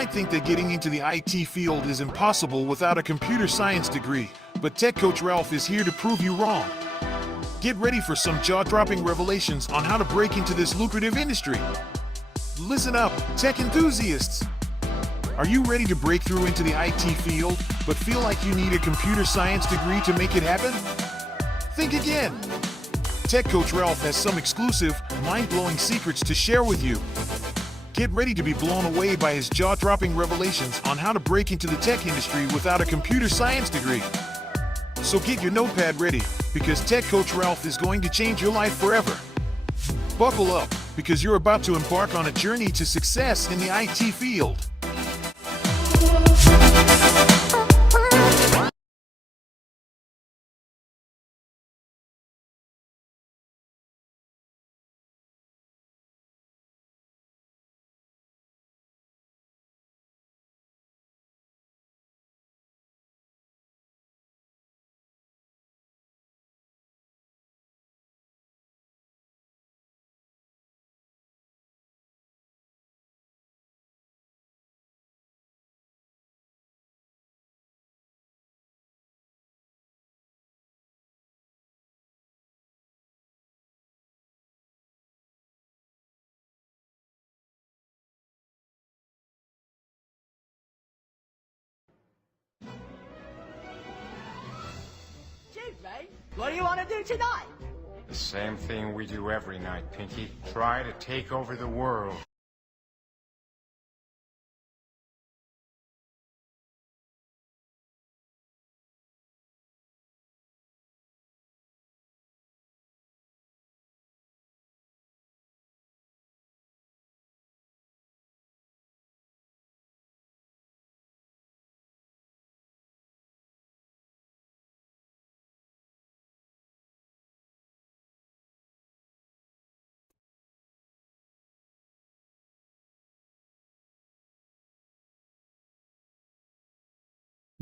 might think that getting into the IT field is impossible without a computer science degree, but Tech Coach Ralph is here to prove you wrong. Get ready for some jaw-dropping revelations on how to break into this lucrative industry. Listen up, tech enthusiasts! Are you ready to break through into the IT field, but feel like you need a computer science degree to make it happen? Think again! Tech Coach Ralph has some exclusive, mind-blowing secrets to share with you. Get ready to be blown away by his jaw-dropping revelations on how to break into the tech industry without a computer science degree. So get your notepad ready, because Tech Coach Ralph is going to change your life forever. Buckle up, because you're about to embark on a journey to success in the IT field. Ray, what do you want to do tonight? The same thing we do every night, Pinky. Try to take over the world.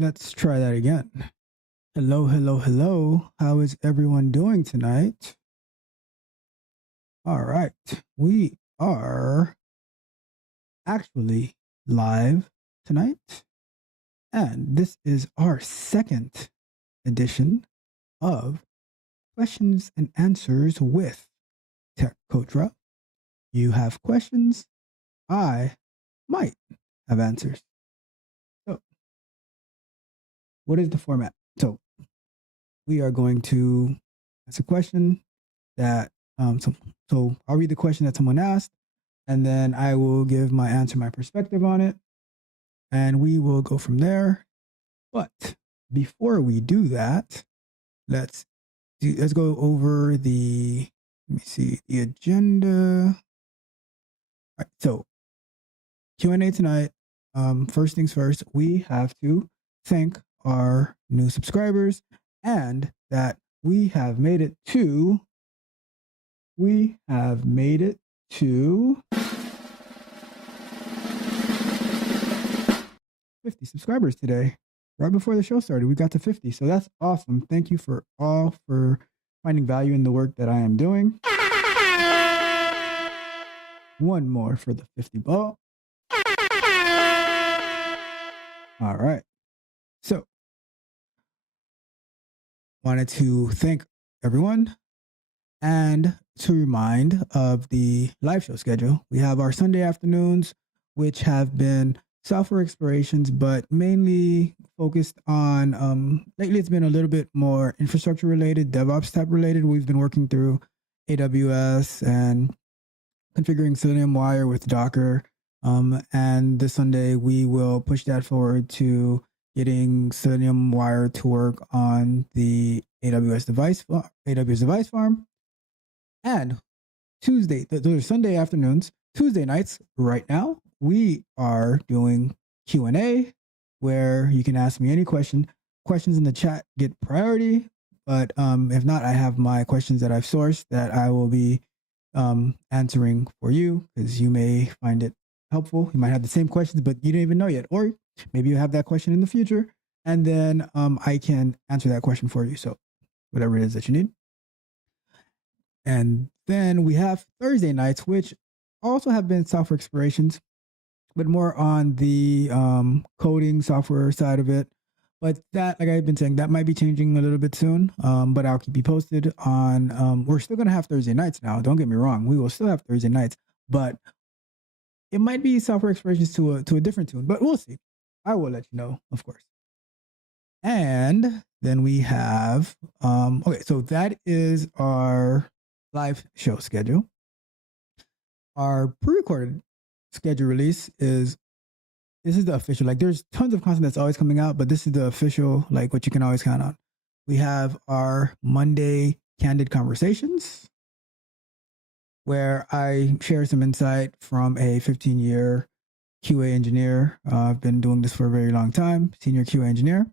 Let's try that again. Hello, hello, hello. How is everyone doing tonight? All right. We are actually live tonight. And this is our second edition of Questions and Answers with Tech Coach Ralph. You have questions. I might have answers. What is the format? So we are going to ask a question that, so I'll read the question that someone asked, and then I will give my answer, my perspective on it, and we will go from there. But before we do that, let's go over the agenda. All right, so Q&A tonight. First things first, we have to thank our new subscribers and that we have made it to 50 subscribers today. Right before the show started, we got to 50. So that's awesome. Thank you for finding value in the work that I am doing. One more for the 50 ball. All right. So, wanted to thank everyone and to remind of the live show schedule. We have our Sunday afternoons, which have been software explorations, but mainly focused on, lately it's been a little bit more infrastructure related, DevOps type related. We've been working through AWS and configuring Selenium Wire with Docker. And this Sunday, we will push that forward to getting Selenium Wire to work on the AWS device farm. And Tuesday, those are Sunday afternoons. Tuesday nights, right now, we are doing Q&A, where you can ask me any question. Questions in the chat get priority, but if not, I have my questions that I've sourced that I will be answering for you, because you may find it helpful. You might have the same questions, but you didn't even know yet. Or maybe you have that question in the future, and then I can answer that question for you. So whatever it is that you need. And then we have Thursday nights, which also have been software explorations, bit more on the coding software side of it. But that, like I've been saying, that might be changing a little bit soon. But I'll keep you posted on. We're still gonna have Thursday nights now. Don't get me wrong. We will still have Thursday nights, but it might be software explorations to a different tune. But we'll see. I will let you know, of course. And then we have okay. So that is our live show schedule. Our pre-recorded schedule release is this is the official. Like there's tons of content that's always coming out, but this is the official, like what you can always count on. We have our Monday candid conversations where I share some insight from a 15-year QA engineer. I've been doing this for a very long time, senior QA engineer.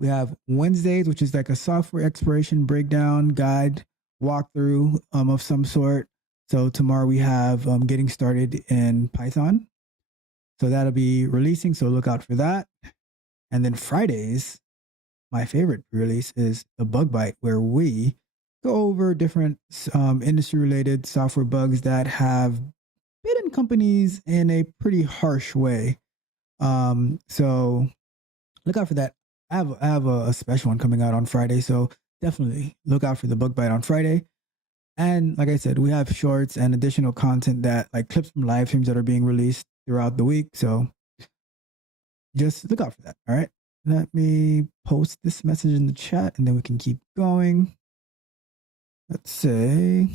We have Wednesdays, which is like a software exploration breakdown guide walkthrough of some sort. So tomorrow we have getting started in Python. So that'll be releasing. So look out for that. And then Fridays, my favorite release is the Bug Bite, where we go over different industry-related software bugs that have bitten companies in a pretty harsh way. So look out for that. I have a special one coming out on Friday, so definitely look out for the Bug Bite on Friday. And like I said, we have shorts and additional content that like clips from live streams that are being released throughout the week. So just look out for that. All right. Let me post this message in the chat and then we can keep going. Let's say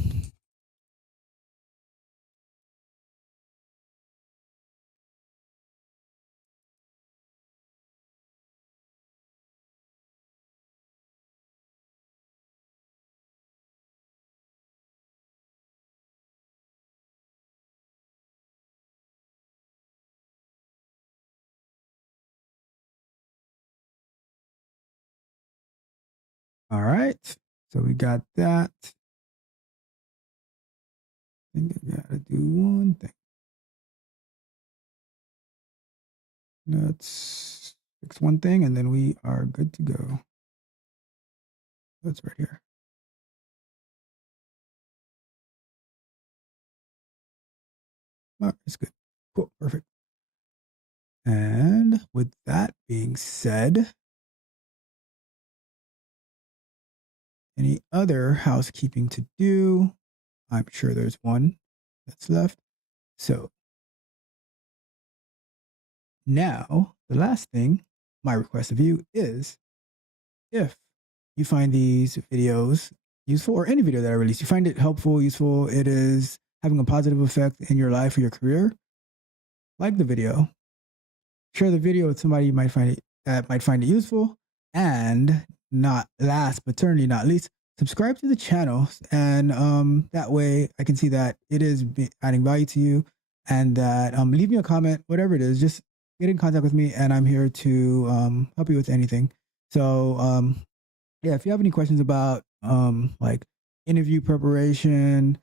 all right. So we got that. I think I gotta do one thing. Let's fix one thing and then we are good to go. That's right here. Oh, it's good. Cool. Perfect. And with that being said, any other housekeeping to do? I'm sure there's one that's left. So now the last thing, my request of you is if you find these videos useful or any video that I release, you find it helpful, useful, it is having a positive effect in your life or your career, like the video, share the video with somebody you might find it that might find it useful, and not last but certainly not least, subscribe to the channel, and that way I can see that it is adding value to you, and that leave me a comment, whatever it is, just get in contact with me, and I'm here to help you with anything. So yeah, if you have any questions about like interview preparation,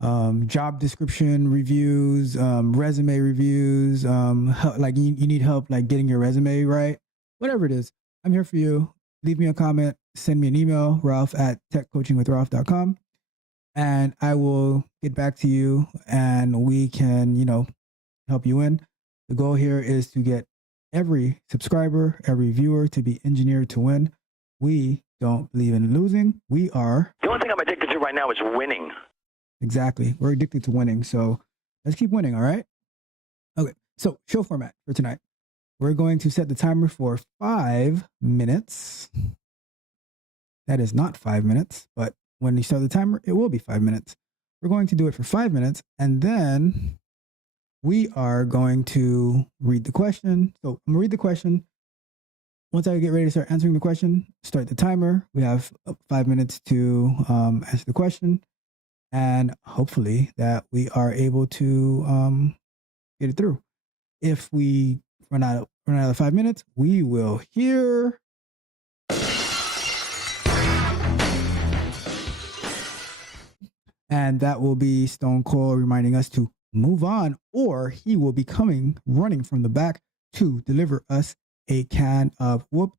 job description reviews, resume reviews, like you need help like getting your resume right, whatever it is, I'm here for you. Leave me a comment, send me an email, ralph@techcoachingwithralph.com, and I will get back to you and we can, help you in. The goal here is to get every subscriber, every viewer to be engineered to win. We don't believe in losing. The only thing I'm addicted to right now is winning. Exactly. We're addicted to winning. So let's keep winning. All right. Okay. So show format for tonight. We're going to set the timer for 5 minutes. That is not 5 minutes, but when you start the timer, it will be 5 minutes. We're going to do it for 5 minutes, and then we are going to read the question. So I'm gonna read the question. Once I get ready to start answering the question, start the timer. We have 5 minutes to answer the question, and hopefully that we are able to get it through. If we run out of 5 minutes, we will hear and that will be Stone Cold reminding us to move on, or he will be running from the back to deliver us a can of whoop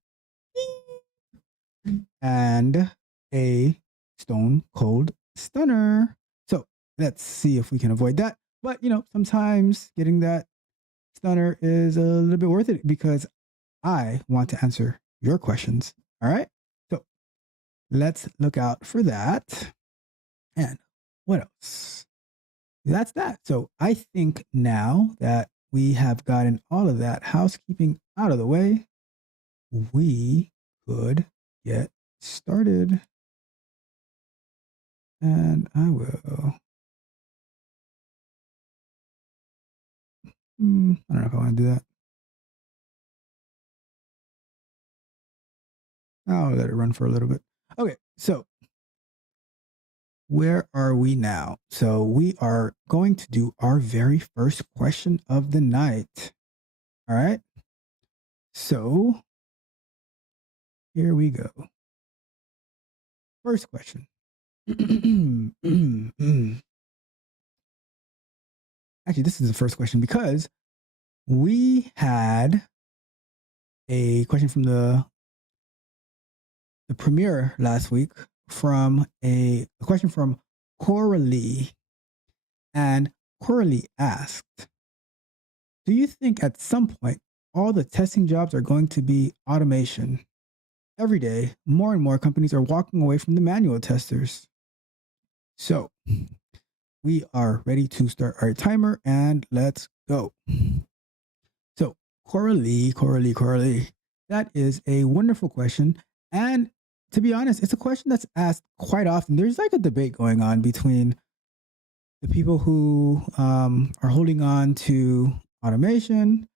and a Stone Cold Stunner. So let's see if we can avoid that. But sometimes getting that Stunner is a little bit worth it because I want to answer your questions. All right. So let's look out for that. And what else? That's that. So I think now that we have gotten all of that housekeeping out of the way, we could get started. And I will. I don't know if I want to do that. I'll let it run for a little bit. Okay, so where are we now? So we are going to do our very first question of the night. All right. So here we go. First question. Actually, this is the first question because we had a question from the premiere last week from a question from Coralie. And Coralie asked, do you think at some point all the testing jobs are going to be automation? Every day, more and more companies are walking away from the manual testers. So we are ready to start our timer and let's go. So Coralie, that is a wonderful question. And to be honest, it's a question that's asked quite often. There's like a debate going on between the people who are holding on to automation,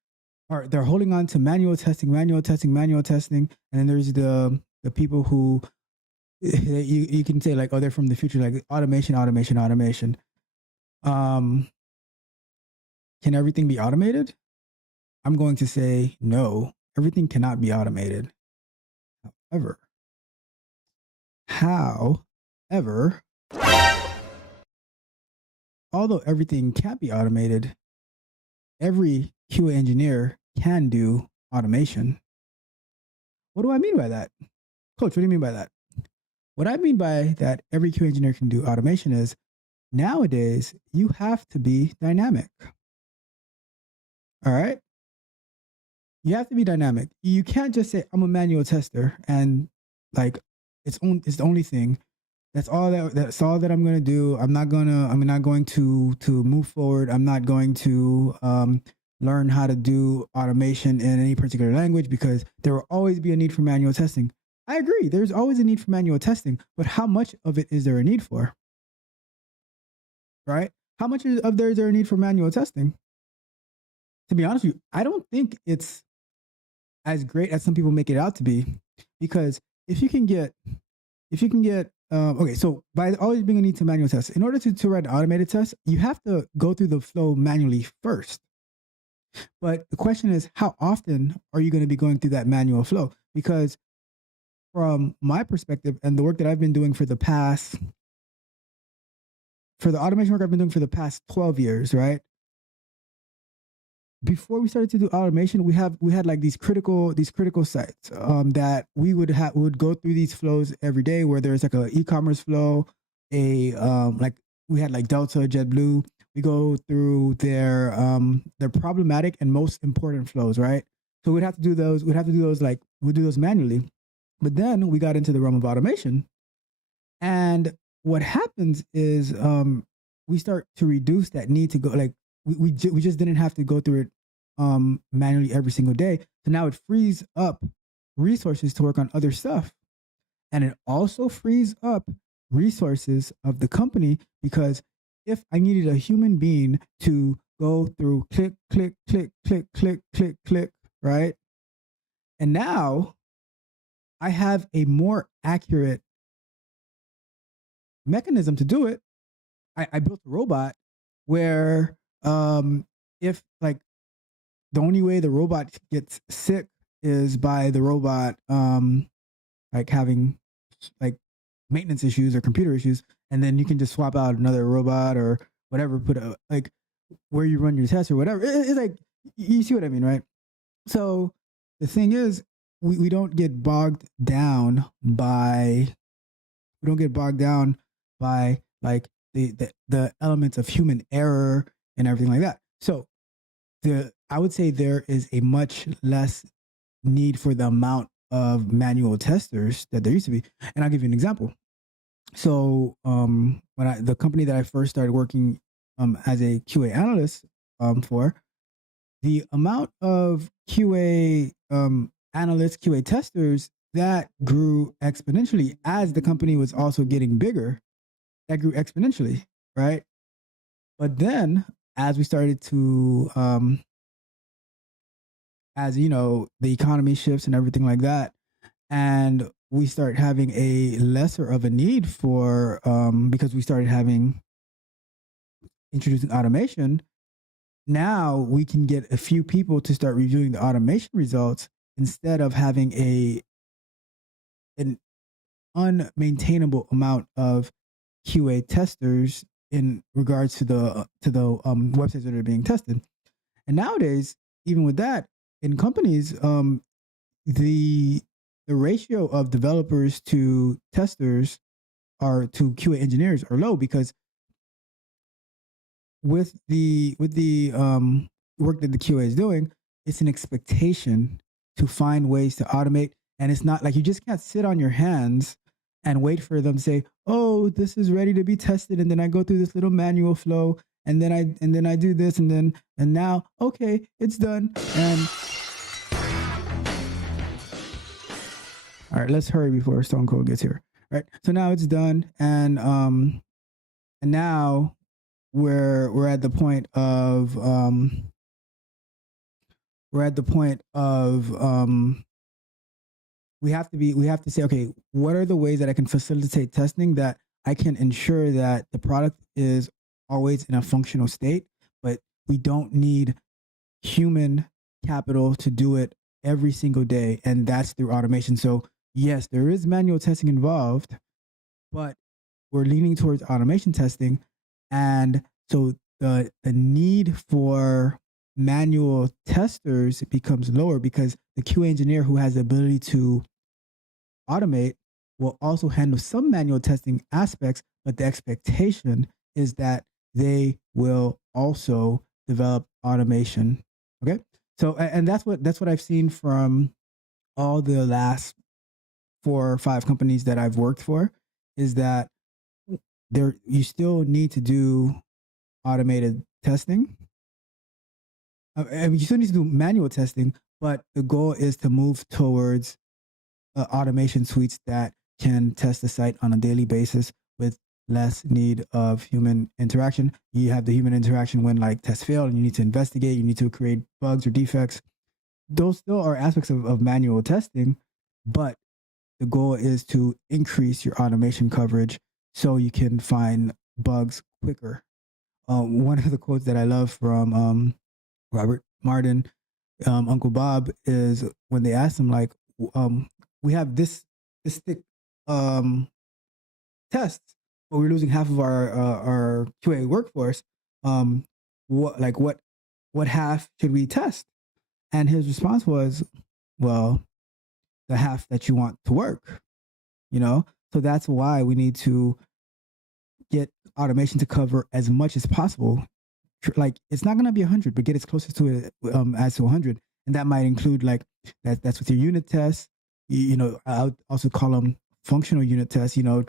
or they're holding on to manual testing, and then there's the people who you can say like, oh, they're from the future, like automation. Can everything be automated? I'm going to say no, everything cannot be automated. However, although everything can't be automated, every QA engineer can do automation. What do I mean by that? Coach, what do you mean by that? What I mean by that every QA engineer can do automation is nowadays you have to be dynamic. All right? You have to be dynamic. You can't just say, I'm a manual tester and like it's the only thing. That's all that I'm gonna do. I'm not going to move forward. I'm not going to learn how to do automation in any particular language because there will always be a need for manual testing. I agree. There's always a need for manual testing, but how much of it is there a need for? Right? How much of there is there a need for manual testing? To be honest with you, I don't think it's as great as some people make it out to be, because if you can get okay, so by always being a need to manual test, in order to write an automated test, you have to go through the flow manually first. But the question is, how often are you going to be going through that manual flow? Because from my perspective and the work that I've been doing for the automation work I've been doing for the past 12 years, right? Before we started to do automation, we had like these critical sites that we would go through these flows every day, where there's like a e-commerce flow, like we had like Delta, JetBlue. We go through their problematic and most important flows, right? So we'd have to do those. We'd do those manually. But then we got into the realm of automation, and what happens is we start to reduce that need to go, like we just didn't have to go through it manually every single day. So now it frees up resources to work on other stuff. And it also frees up resources of the company, because if I needed a human being to go through click, right? And now I have a more accurate mechanism to do it. I built a robot where if like the only way the robot gets sick is by the robot like having like maintenance issues or computer issues, and then you can just swap out another robot or whatever, put a like where you run your tests or whatever. It's like, you see what I mean, right? So the thing is, we don't get bogged down by like the elements of human error and everything like that. So the I would say there is a much less need for the amount of manual testers that there used to be. And I'll give you an example. So when the company that I first started working as a QA analyst for, the amount of QA analysts, QA testers that grew exponentially as the company was also getting bigger. That grew exponentially, right? But then as we started to as you know, the economy shifts and everything like that, and we start having a lesser of a need for because we started having introducing automation. Now we can get a few people to start reviewing the automation results instead of having an unmaintainable amount of QA testers in regards to the websites that are being tested. And nowadays, even with that, in companies, the ratio of developers to testers or to QA engineers are low because with the work that the QA is doing, it's an expectation to find ways to automate, and it's not like you just can't sit on your hands and wait for them to say, "Oh, this is ready to be tested," and then I go through this little manual flow, and then I do this, and now okay, it's done. And all right, let's hurry before Stone Cold gets here. All right, so now it's done, and now we're at the point of we have to say, okay, what are the ways that I can facilitate testing that I can ensure that the product is always in a functional state, but we don't need human capital to do it every single day, and that's through automation. So yes, there is manual testing involved, but we're leaning towards automation testing, and so the need for manual testers becomes lower because the QA engineer who has the ability to automate will also handle some manual testing aspects, but the expectation is that they will also develop automation. Okay, so and that's what I've seen from all the last 4 or 5 companies that I've worked for, is that there you still need to do automated testing. I mean, you still need to do manual testing, but the goal is to move towards automation suites that can test the site on a daily basis with less need of human interaction. You have the human interaction when like tests fail and you need to investigate, you need to create bugs or defects. Those still are aspects of manual testing, but the goal is to increase your automation coverage so you can find bugs quicker. One of the quotes that I love from Robert Martin, Uncle Bob, is when they asked him, like, we have this thick tests, but we're losing half of our QA workforce. What half should we test? And his response was, well, the half that you want to work, you know? So that's why we need to get automation to cover as much as possible. Like, it's not going to be 100, but get as close to it as to 100. And that might include like that's with your unit tests. You know, I would also call them functional unit tests. You know,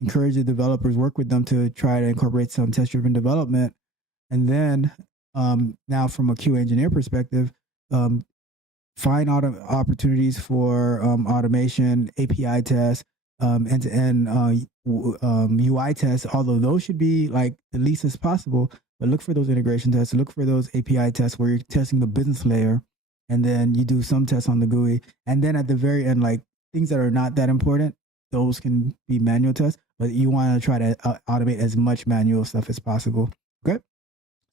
encourage the developers, work with them to try to incorporate some test-driven development. And then now from a QA engineer perspective, find opportunities for automation, API tests, end-to-end UI tests, although those should be like the least as possible. But look for those integration tests, look for those API tests where you're testing the business layer, and then you do some tests on the GUI. And then at the very end, like things that are not that important, those can be manual tests, but you want to try to automate as much manual stuff as possible. Okay.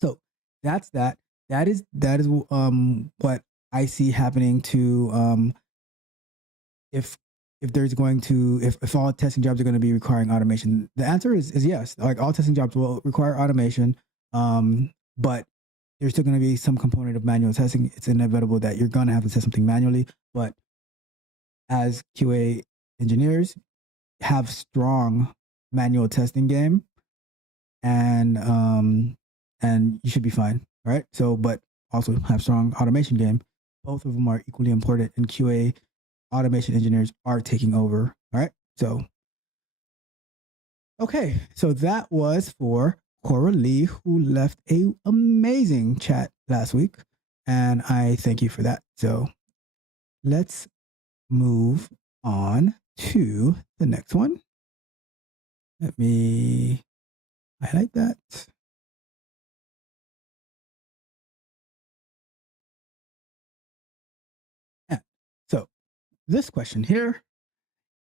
So that's that. That is what I see happening to if all testing jobs are going to be requiring automation. The answer is yes. Like all testing jobs will require automation, but there's still going to be some component of manual testing. It's inevitable that you're going to have to test something manually, but as QA engineers, have strong manual testing game, and you should be fine. All right. So, but also have strong automation game. Both of them are equally important, and QA automation engineers are taking over. All right. So, okay. So that was for Cora Lee, who left a amazing chat last week. And I thank you for that. So let's move on to the next one. Let me highlight that. And so this question here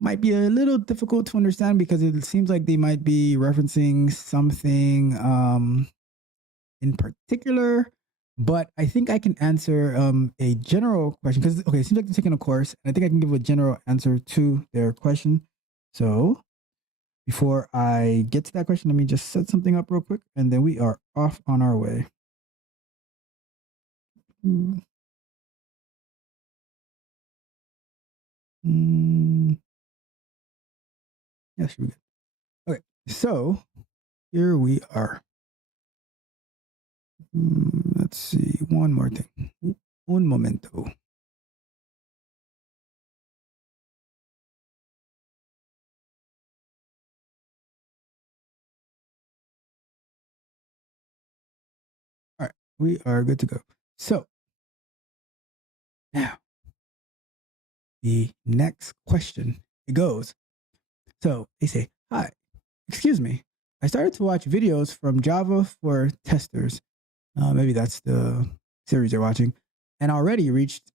might be a little difficult to understand because it seems like they might be referencing something in particular, but I think I can answer a general question because, okay, it seems like they're taking a course, and I think I can give a general answer to their question. So before I get to that question, let me just set something up real quick, and then we are off on our way. Yeah, should be good. Okay, so here we are. Let's see, one more thing. Un momento. All right, we are good to go. So now the next question, it goes. So they say, hi, excuse me. I started to watch videos from Java for testers. Maybe that's the series they're watching, and already reached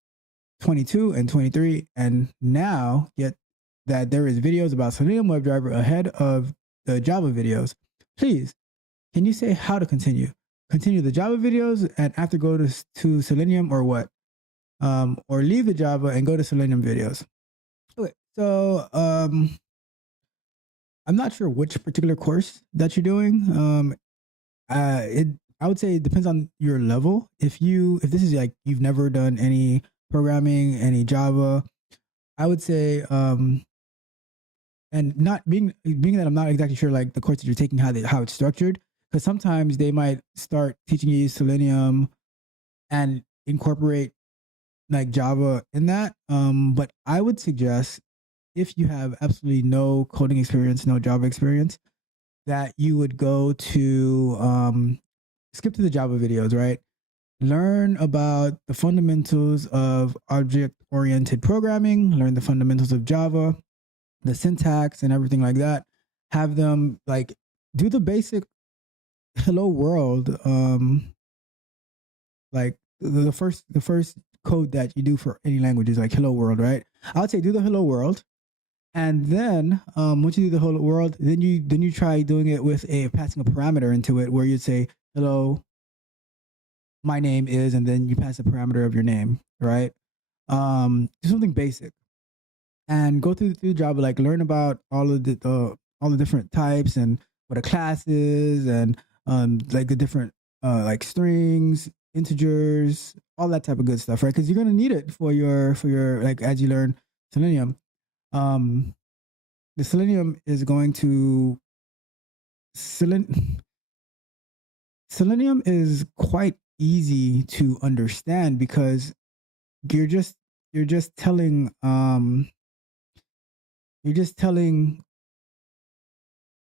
22 and 23, and now get that there is videos about Selenium WebDriver ahead of the Java videos. Please, can you say how to continue? Continue the Java videos and after go to Selenium, or what? Or leave the Java and go to Selenium videos. Okay, so I'm not sure which particular course that you're doing. I would say it depends on your level. If this is like you've never done any programming, any Java, I would say and not being that I'm not exactly sure like the course that you're taking how it's structured, because sometimes they might start teaching you Selenium and incorporate like Java in that. But I would suggest, if you have absolutely no coding experience, no Java experience, that you would go to skip to the Java videos, right? Learn about the fundamentals of object-oriented programming, learn the fundamentals of Java, the syntax and everything like that. Have them like do the basic hello world, like the first code that you do for any language is like hello world, right? I would say do the hello world. And then once you do the hello world, then you try doing it with passing a parameter into it, where you'd say, hello, my name is, and then you pass the parameter of your name, right? Do something basic, and go through Java, like learn about all the different types and what a class is, and like the different like strings, integers, all that type of good stuff, right? Because you're gonna need it for your like as you learn Selenium. The Selenium is going to Selenium is quite easy to understand because you're just telling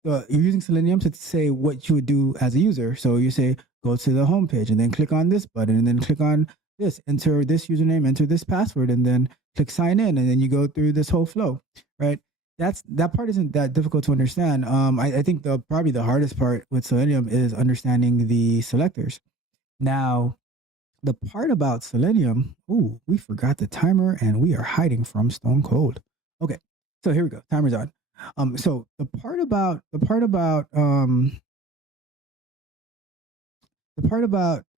you're using Selenium to say what you would do as a user. So you say go to the home page and then click on this button and then click on this, enter this username, enter this password, and then click sign in, and then you go through this whole flow, right? That part isn't that difficult to understand. I think probably the hardest part with Selenium is understanding the selectors. Now, the part about Selenium, we forgot the timer and we are hiding from Stone Cold. Okay, so here we go. Timer's on. So the part about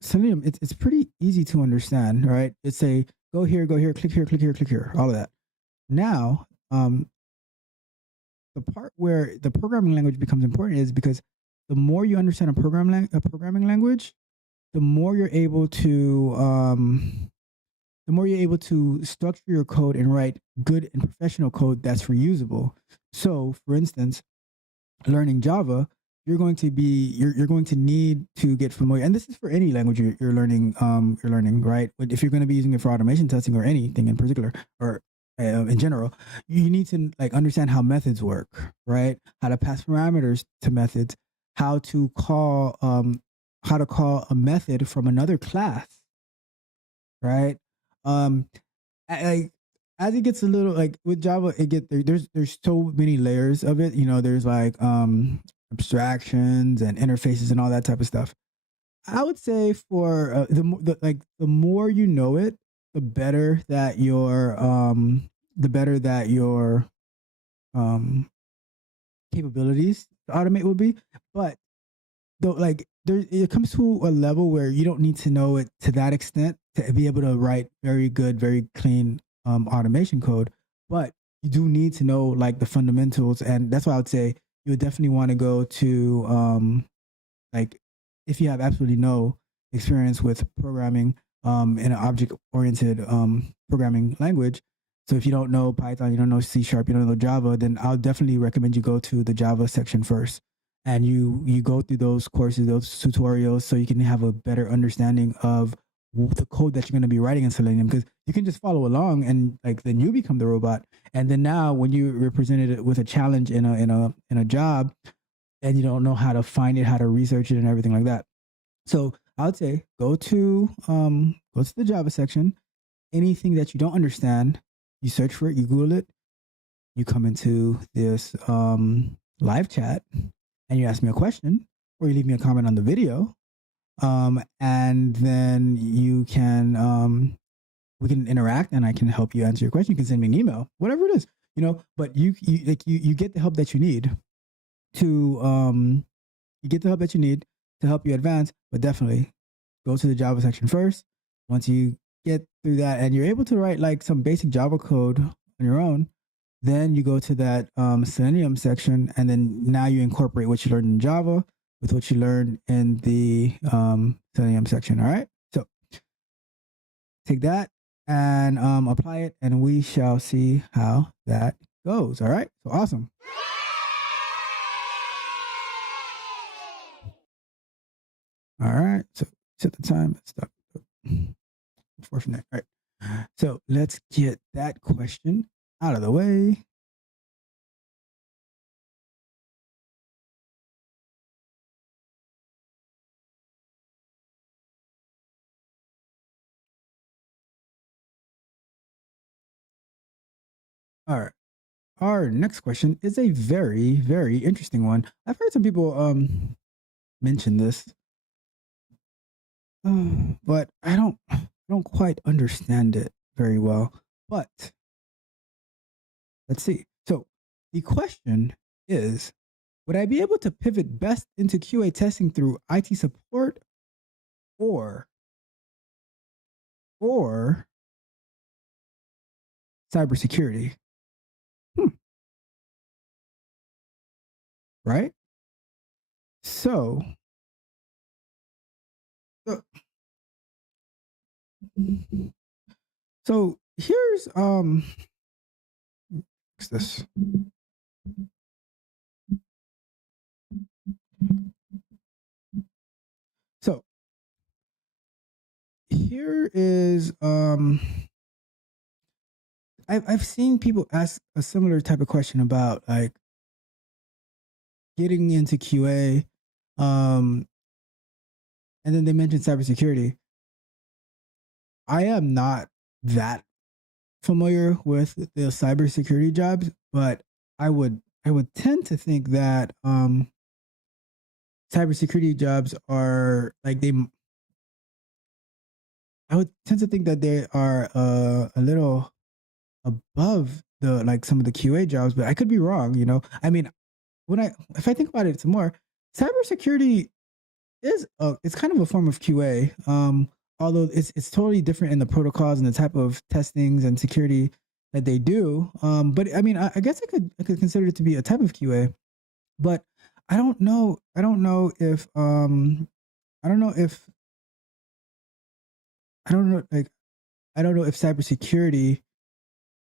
Selenium, it's pretty easy to understand, right? It's a go here, click here, click here, click here, all of that. Now, the part where the programming language becomes important is because the more you understand a programming language, the more you're able to structure your code and write good and professional code that's reusable. So, for instance, learning Java, you're going to need to get familiar, and this is for any language you're learning. You're learning, right? But if you're going to be using it for automation testing or anything in particular, or in general, you need to like understand how methods work, right? How to pass parameters to methods, how to call a method from another class, right? Um, like as it gets a little like with Java, there's so many layers of it. You know, there's like abstractions and interfaces and all that type of stuff. I would say for the more you know it, the better that your um capabilities to automate will be. But though like there it comes to a level where you don't need to know it to that extent to be able to write very good, very clean automation code. But you do need to know like the fundamentals, and that's why I would say you would definitely want to go to like if you have absolutely no experience with programming in an object oriented programming language. So if you don't know Python, you don't know C Sharp, you don't know Java, then I'll definitely recommend you go to the Java section first, and you go through those courses, those tutorials, so you can have a better understanding of the code that you're going to be writing in Selenium. Because you can just follow along, and like then you become the robot. And then now, when you're presented with a challenge in a job, and you don't know how to find it, how to research it, and everything like that. So I would say go to the Java section. Anything that you don't understand, you search for it, you Google it, you come into this live chat, and you ask me a question, or you leave me a comment on the video, and then you can we can interact, and I can help you answer your question. You can send me an email, whatever it is, you know. But you get the help that you need to help you advance. But definitely go to the Java section first. Once you get through that and you're able to write like some basic Java code on your own, then you go to that Selenium section, and then now you incorporate what you learned in Java with what you learned in the Selenium section. All right, so take that and apply it, and we shall see how that goes. All right, so awesome. All right, so set the time. Stop. Unfortunate. All right, so let's get that question out of the way. All right. Our next question is a very, very interesting one. I've heard some people mention this, but I don't quite understand it very well. But let's see. So the question is, would I be able to pivot best into QA testing through IT support or cybersecurity? Right? So uh, so here's what's this? So here is I've seen people ask a similar type of question about like getting into QA, and then they mentioned cybersecurity. I am not that familiar with the cybersecurity jobs, but I would tend to think that cybersecurity jobs are like they. I would tend to think that they are a little above the like some of the QA jobs, but I could be wrong. You know, I mean, if I think about it some more, cybersecurity is it's kind of a form of QA. Although it's totally different in the protocols and the type of testings and security that they do. But I mean, I guess I could consider it to be a type of QA. But I don't know. I don't know if I don't know like I don't know if cybersecurity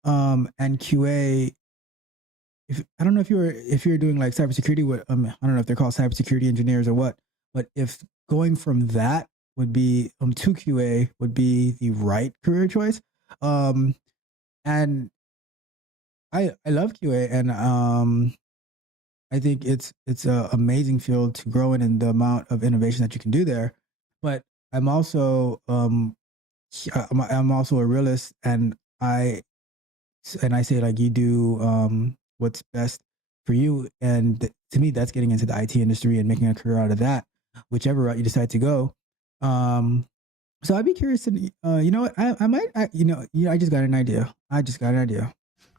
and QA if I don't know if you're doing like cybersecurity, what I don't know if they're called cybersecurity engineers or what, but if going from that would be to QA would be the right career choice. Um, and I love QA, and I think it's a amazing field to grow in, and the amount of innovation that you can do there. But I'm also I'm also a realist, and I say like you do what's best for you, and to me that's getting into the IT industry and making a career out of that, whichever route you decide to go. Um, so I'd be curious to you know what I might I just got an idea. I just got an idea.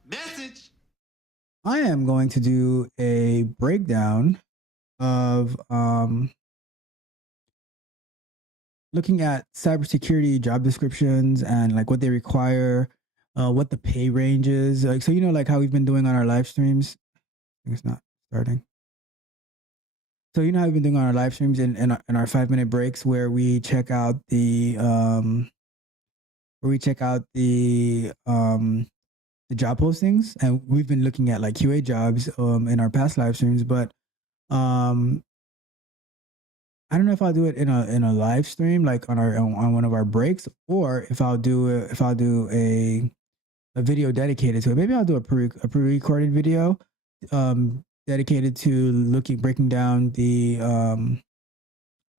Message. I am going to do a breakdown of looking at cybersecurity job descriptions and like what they require, what the pay range is. Like, so you know, like how we've been doing on our live streams. I think it's not starting. So you know how we've been doing on our live streams in our 5 minute breaks where we check out the job postings, and we've been looking at like QA jobs in our past live streams, but um I don't know if I'll do it in a live stream like on one of our breaks, or if I'll do a video dedicated to it. Maybe I'll do a pre-recorded video dedicated to breaking down the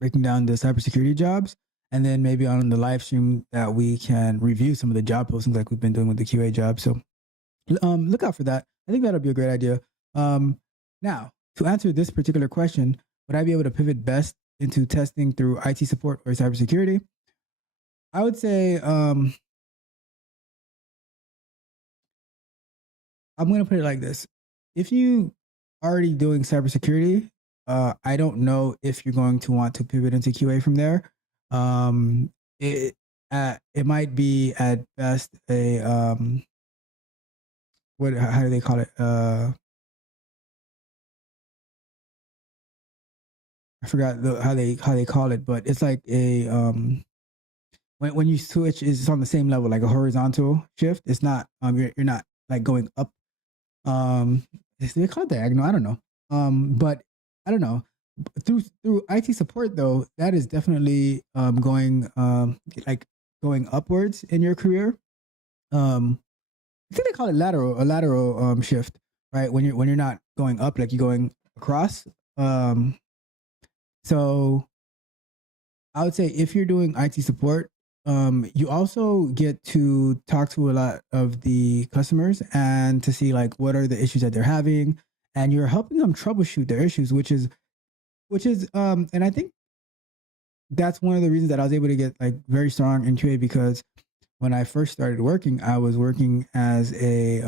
cybersecurity jobs, and then maybe on the live stream that we can review some of the job postings like we've been doing with the QA job. So look out for that. I think that'll be a great idea. Now, to answer this particular question, would I be able to pivot best into testing through IT support or cybersecurity? I would say I'm going to put it like this. If you already doing cybersecurity, I don't know if you're going to want to pivot into QA from there. Um, it might be at best a how do they call it? I forgot how they call it, but it's like a when you switch, it's on the same level, like a horizontal shift. It's not you're not like going up. They call it diagonal. I don't know. But I don't know. Through IT support though, that is definitely going like going upwards in your career. I think they call it a lateral shift, right? When you're not going up, like you're going across. So I would say if you're doing IT support, you also get to talk to a lot of the customers and to see like what are the issues that they're having, and you're helping them troubleshoot their issues, which is and I think that's one of the reasons that I was able to get like very strong in QA, because when I first started working, I was working as a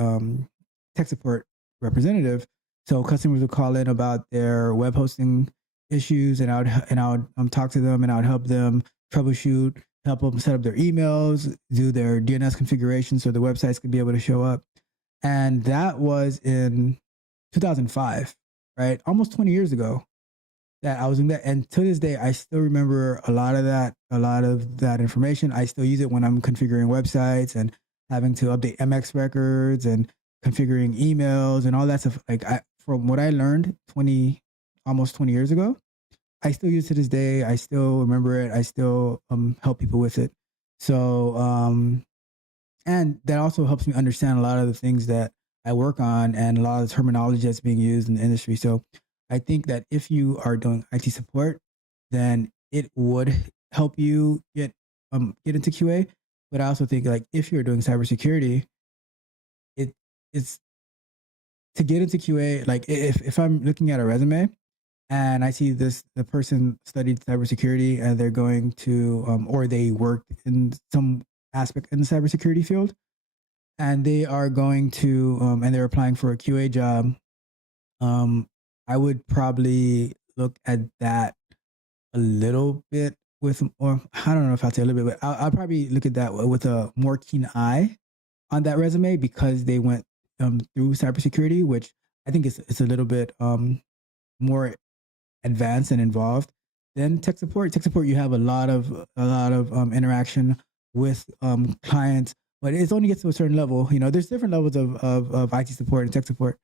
tech support representative. So customers would call in about their web hosting issues, and I would talk to them, and I would help them troubleshoot, help them set up their emails, do their DNS configuration so the websites could be able to show up. And that was in 2005, right? Almost 20 years ago that I was in that. And to this day, I still remember a lot of that information. I still use it when I'm configuring websites and having to update MX records and configuring emails and all that stuff. Like from what I learned almost 20 years ago, I still use it to this day. I still remember it. I still help people with it. So and that also helps me understand a lot of the things that I work on and a lot of the terminology that's being used in the industry. So I think that if you are doing IT support, then it would help you get into QA. But I also think like if you're doing cybersecurity, it's to get into QA. Like if I'm looking at a resume and I see the person studied cybersecurity and they're going to or they worked in some aspect in the cybersecurity field, and they are going to and they're applying for a QA job, I would probably look at that a little bit with, or I don't know if I'll say a little bit, but I'll probably look at that with a more keen eye on that resume, because they went through cybersecurity, which I think it's a little bit more advanced and involved than tech support. Tech support, you have a lot of interaction with clients, but it only gets to a certain level. You know, there's different levels of IT support and tech support.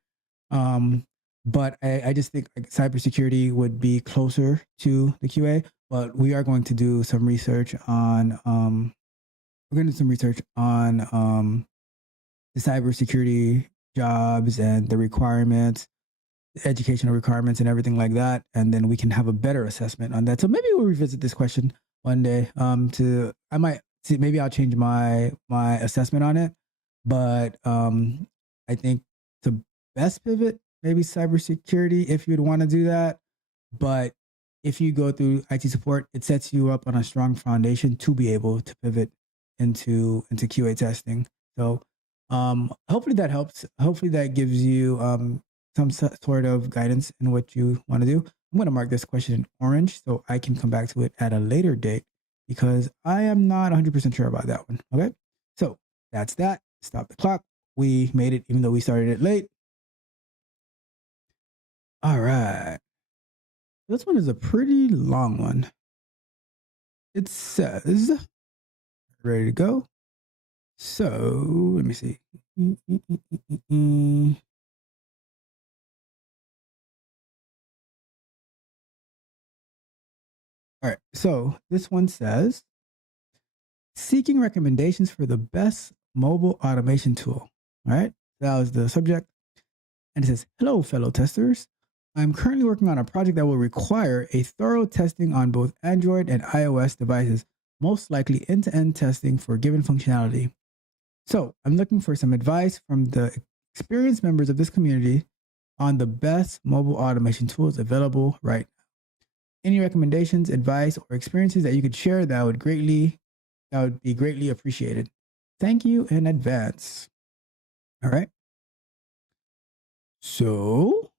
But I just think like cybersecurity would be closer to the QA. But we are going to do some research on we're going to do some research on the cybersecurity jobs and the requirements, the educational requirements, and everything like that, and then we can have a better assessment on that. So maybe we'll revisit this question one day. I might see, maybe I'll change my assessment on it, but I think the best pivot maybe cybersecurity if you'd want to do that. But if you go through IT support, it sets you up on a strong foundation to be able to pivot into QA testing. So hopefully that helps. Hopefully that gives you some sort of guidance in what you want to do. I'm going to mark this question in orange so I can come back to it at a later date because I am not 100% sure about that one. Okay. So that's that. Stop the clock. We made it even though we started it late. All right. This one is a pretty long one. It says, ready to go. So let me see. All right. So this one says, seeking recommendations for the best mobile automation tool. All right. That was the subject. And it says, hello, fellow testers. I'm currently working on a project that will require a thorough testing on both Android and iOS devices, most likely end-to-end testing for given functionality. So I'm looking for some advice from the experienced members of this community on the best mobile automation tools available right now. Any recommendations, advice, or experiences that you could share that would be greatly appreciated. Thank you in advance. All right. So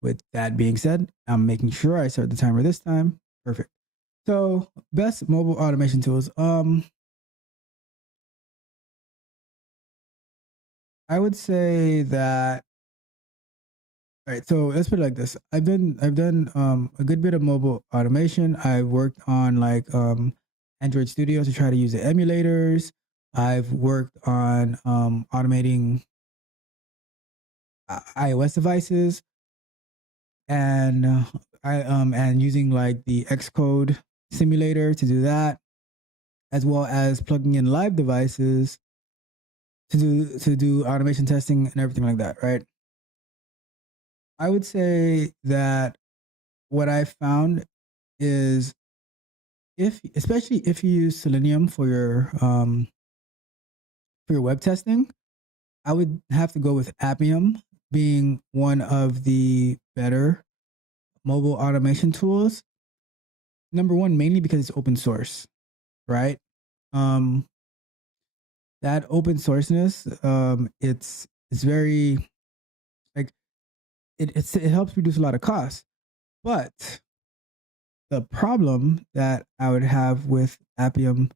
with that being said, I'm making sure I start the timer this time. Perfect. So best mobile automation tools. I would say that. All right, so let's put it like this. I've done a good bit of mobile automation. I've worked on like Android Studio to try to use the emulators. I've worked on automating iOS devices, and and using like the Xcode simulator to do that, as well as plugging in live devices to do automation testing and everything like that, right? I would say that what I found is especially if you use Selenium for your web testing, I would have to go with Appium being one of the better mobile automation tools. Number one, mainly because it's open source, right? That open sourceness, it's very like it helps reduce a lot of costs. But the problem that I would have with Appium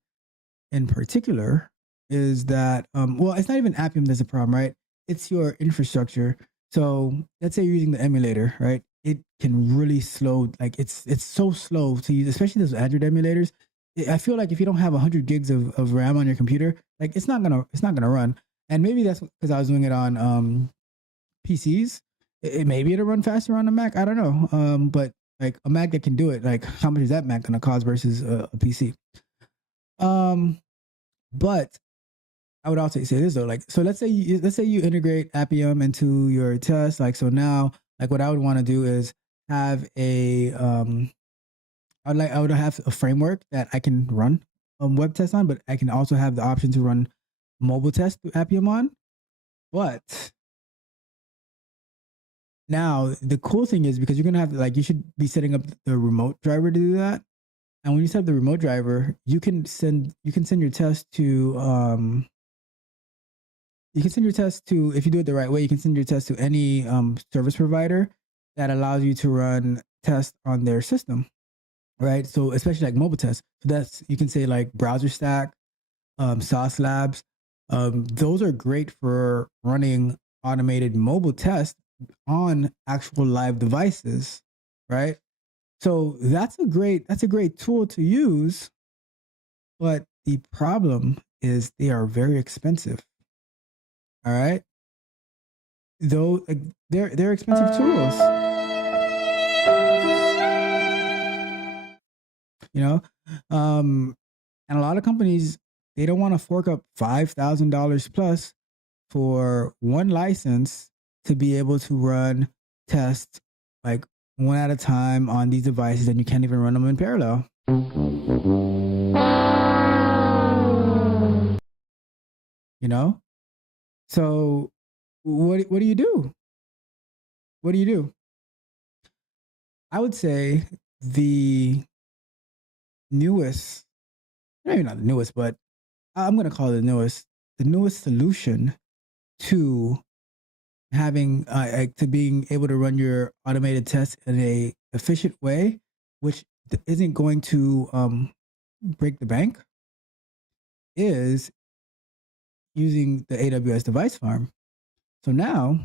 in particular is that well, it's not even Appium that's a problem, right? It's your infrastructure. So let's say you're using the emulator, right? It can really slow, like it's so slow to use, especially those Android emulators. I feel like if you don't have 100 gigs of RAM on your computer, like it's not gonna run. And maybe that's because I was doing it on PCs. Maybe it'll run faster on a Mac. I don't know. But like a Mac that can do it, like how much is that Mac gonna cost versus a PC? But I would also say this though, like so let's say you integrate Appium into your test, like so now, like what I would want to do is have a I would have a framework that I can run web tests on, but I can also have the option to run mobile tests through Appium on. But now the cool thing is because you're gonna have like you should be setting up the remote driver to do that. And when you set up the remote driver, you can send your test to if you do it the right way, you can send your test to any service provider that allows you to run tests on their system, right? So especially like mobile tests. So that's you can say like Browser Stack, Sauce Labs. Those are great for running automated mobile tests on actual live devices, right? So that's a great tool to use, but the problem is they are very expensive. All right. though, like, they're expensive tools. You know, and a lot of companies, they don't want to fork up $5,000 plus for one license to be able to run tests like one at a time on these devices, and you can't even run them in parallel. You know, so what do you do? What do you do? I would say the newest, maybe not the newest, but I'm going to call it the newest solution to having to being able to run your automated tests in a efficient way, which isn't going to break the bank, is using the AWS device farm. So now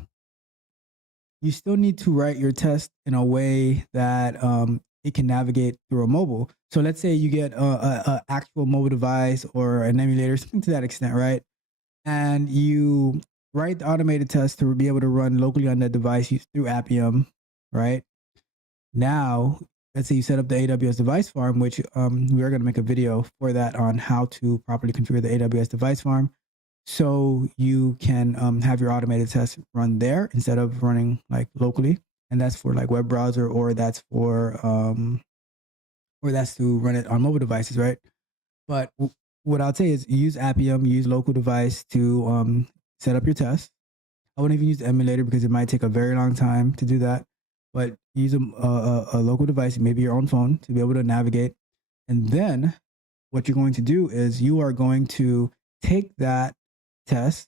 you still need to write your test in a way that it can navigate through a mobile. So let's say you get a actual mobile device or an emulator, something to that extent, right? And you write the automated test to be able to run locally on that device through Appium, right? Now, let's say you set up the AWS device farm, which we are going to make a video for that on how to properly configure the AWS device farm, so you can have your automated tests run there instead of running like locally. And that's for like web browser, or that's for or that's to run it on mobile devices, right? But what I'll say is use Appium, use local device to set up your test. I wouldn't even use the emulator because it might take a very long time to do that. But use a local device, maybe your own phone, to be able to navigate. And then what you're going to do is you are going to take that test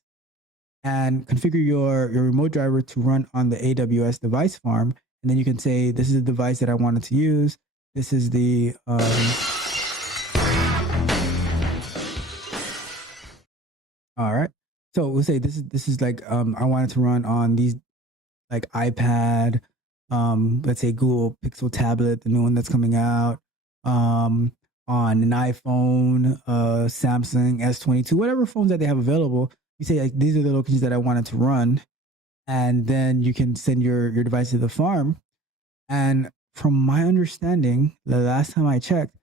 and configure your remote driver to run on the AWS device farm. And then you can say, this is the device that I wanted to use. This is the all right. So we'll say this is like I wanted to run on these like iPad, let's say Google Pixel tablet, the new one that's coming out, on an iPhone, Samsung S22, whatever phones that they have available. You say like these are the locations that I wanted to run, and then you can send your device to the farm. And from my understanding, the last time I checked,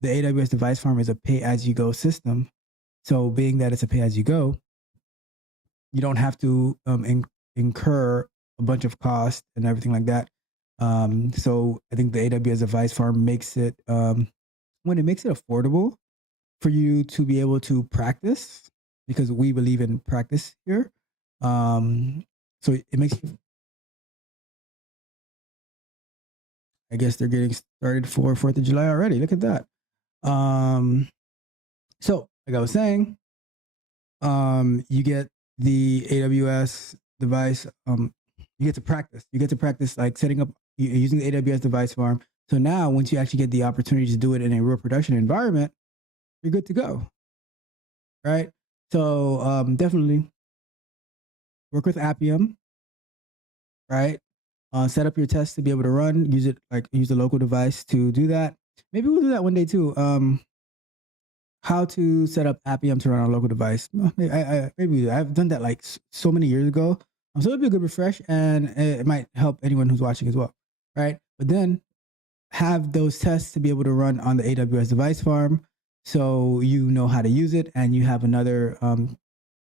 the AWS device farm is a pay-as-you-go system. So being that it's a pay-as-you-go, you don't have to incur a bunch of costs and everything like that. So I think the AWS device farm makes it when it makes it affordable for you to be able to practice, because we believe in practice here. So it makes you, I guess they're getting started for 4th of July already. Look at that. So like I was saying, you get the AWS device. You get to practice. You get to practice like setting up using the AWS device farm. So now, once you actually get the opportunity to do it in a real production environment, you're good to go. Right. So definitely work with Appium. Right. Set up your test to be able to run. Use it like use the local device to do that. Maybe we'll do that one day too. How to set up Appium to run on a local device. Maybe I've done that like so many years ago. So it'll be a good refresh, and it might help anyone who's watching as well, right? But then have those tests to be able to run on the AWS device farm, so you know how to use it, and you have another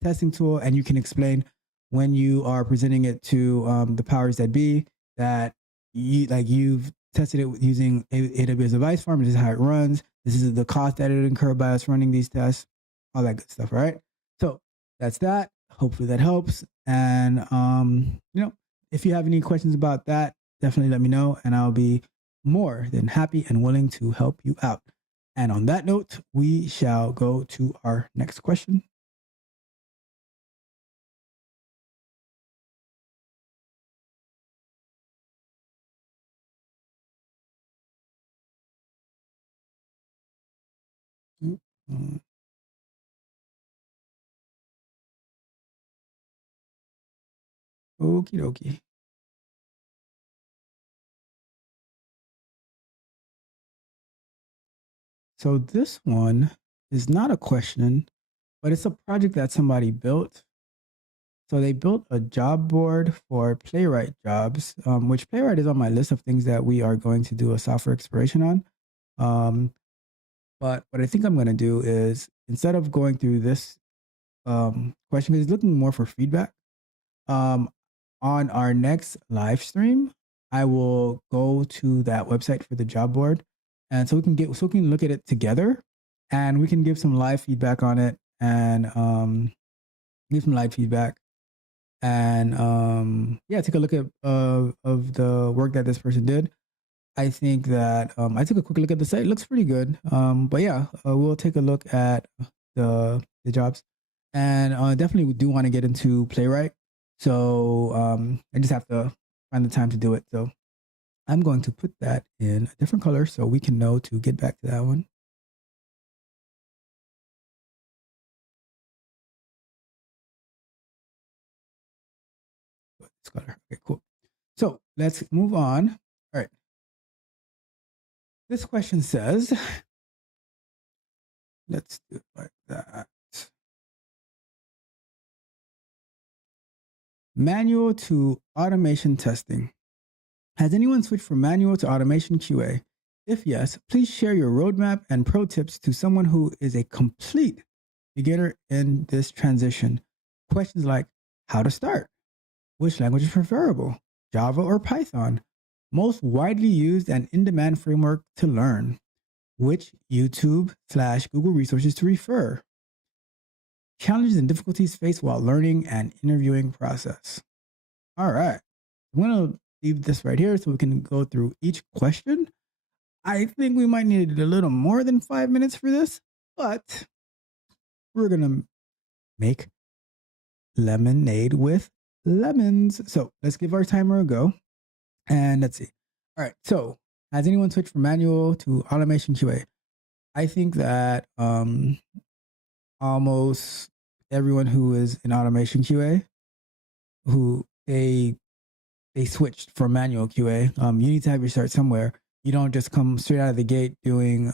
testing tool, and you can explain when you are presenting it to the powers that be that you've tested it using AWS device farm. This is how it runs. This is the cost that it incurred by us running these tests, all that good stuff, right? So that's that. Hopefully that helps. And if you have any questions about that, definitely let me know, and I'll be more than happy and willing to help you out. And on that note, we shall go to our next question. Okie dokie. So this one is not a question, but it's a project that somebody built. So they built a job board for playwright jobs, which playwright is on my list of things that we are going to do a software exploration on. But what I think I'm going to do is, instead of going through this question, because it's looking more for feedback, on our next live stream, I will go to that website for the job board, and so we can look at it together, and we can give some live feedback on it, and give some live feedback, and yeah, take a look at of the work that this person did. I think that I took a quick look at the site. It looks pretty good. But yeah, we'll take a look at the jobs, and definitely do want to get into playwright. So I just have to find the time to do it. So I'm going to put that in a different color so we can know to get back to that one. This color. Okay, cool. So let's move on. All right. This question says, let's do it like that. Manual to automation testing. Has anyone switched from manual to automation QA? If yes, please share your roadmap and pro tips to someone who is a complete beginner in this transition. Questions like how to start, which language is preferable, Java or Python, most widely used and in-demand framework to learn, which YouTube/Google resources to refer, challenges and difficulties faced while learning and interviewing process. All right, I'm going to leave this right here so we can go through each question. I think we might need a little more than 5 minutes for this, but we're going to make lemonade with lemons. So let's give our timer a go. And let's see. All right. So has anyone switched from manual to automation QA? I think that almost everyone who is in automation QA, who they switched from manual QA. You need to have your start somewhere. You don't just come straight out of the gate doing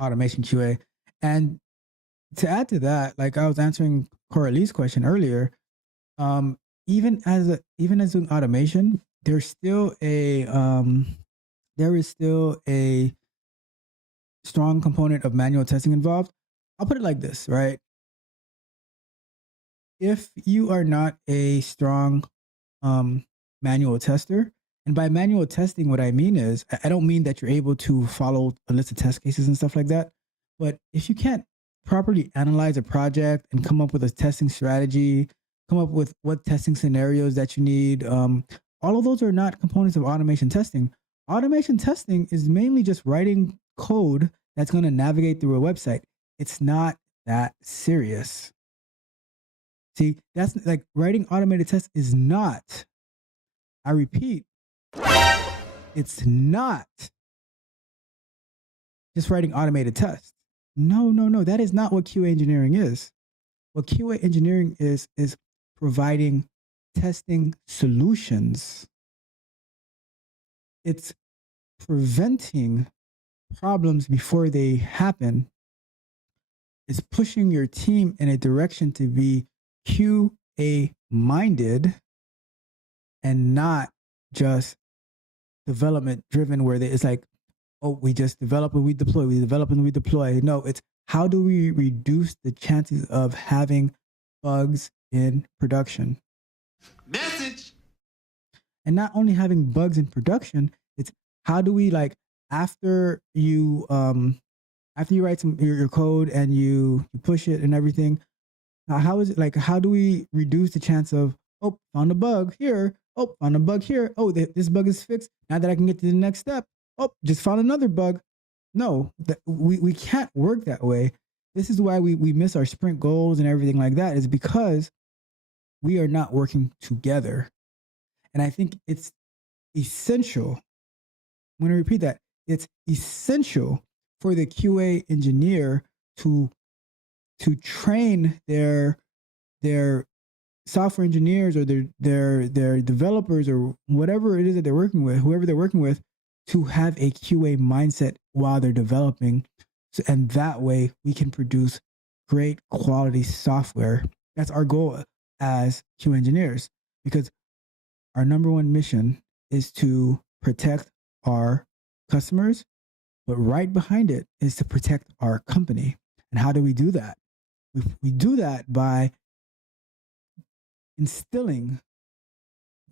automation QA. And to add to that, like I was answering Coralie's question earlier, even as doing automation, there is still a strong component of manual testing involved. I'll put it like this, right? If you are not a strong manual tester, and by manual testing, what I mean is, I don't mean that you're able to follow a list of test cases and stuff like that, but if you can't properly analyze a project and come up with a testing strategy, come up with what testing scenarios that you need, all of those are not components of automation testing. Automation testing is mainly just writing code that's going to navigate through a website. It's not that serious. See, that's like writing automated tests is not, I repeat, it's not just writing automated tests. No. That is not what QA engineering is. What QA engineering is providing testing solutions. It's preventing problems before they happen. It's pushing your team in a direction to be QA minded and not just development driven, where it's like, oh, we just develop and we deploy, we develop and we deploy. No, it's how do we reduce the chances of having bugs in production? Message. And not only having bugs in production, it's how do we, like, after you write your code and you push it and everything, how is it, like, how do we reduce the chance of, oh, found a bug here, oh, found a bug here, oh, this bug is fixed, now that I can get to the next step, oh, just found another bug. No, we can't work that way. This is why we miss our sprint goals and everything like that, is because we are not working together. And I think it's essential, I'm going to repeat that, it's essential for the QA engineer to train their software engineers or their developers or whatever it is that they're working with, whoever they're working with, to have a QA mindset while they're developing. So, and that way we can produce great quality software. That's our goal as Q engineers, because our number one mission is to protect our customers, but right behind it is to protect our company. And how do we do that? We do that by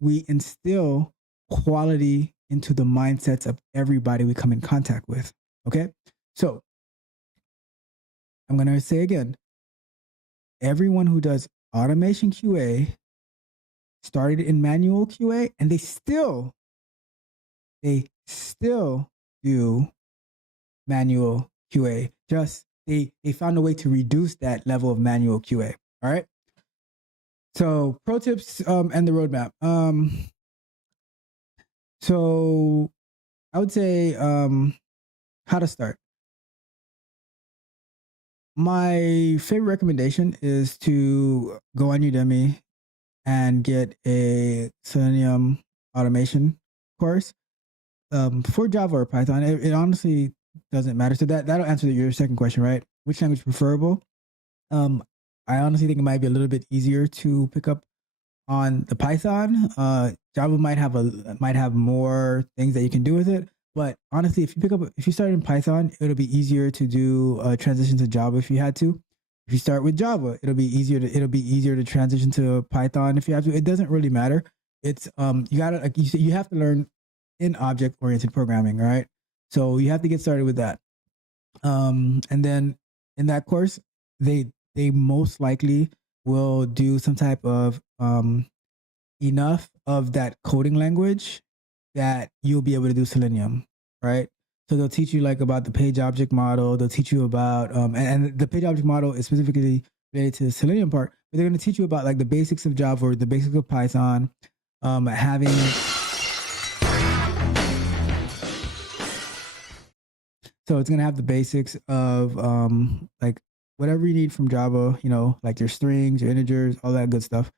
we instill quality into the mindsets of everybody we come in contact with. Okay? So I'm going to say again, everyone who does automation QA started in manual QA, and they still do manual QA. Just they found a way to reduce that level of manual QA. All right. So pro tips and the roadmap. So I would say how to start. My favorite recommendation is to go on Udemy and get a Selenium automation course. For Java or Python, it honestly doesn't matter. So that'll answer your second question, right? Which language is preferable? I honestly think it might be a little bit easier to pick up on the Python. Java might have more things that you can do with it, but honestly, if you start in Python, it'll be easier to do a transition to Java if you had to. If you start with Java, it'll be easier to transition to Python if you have to. It doesn't really matter. It's you have to learn in object-oriented programming, right? So you have to get started with that. And then in that course, they most likely will do some type of enough of that coding language that you'll be able to do Selenium, right? So they'll teach you like about the page object model. They'll teach you about and the page object model is specifically related to the Selenium part, but they're going to teach you about like the basics of Java or the basics of Python, having. So it's going to have the basics of like whatever you need from Java, like your strings, your integers, all that good stuff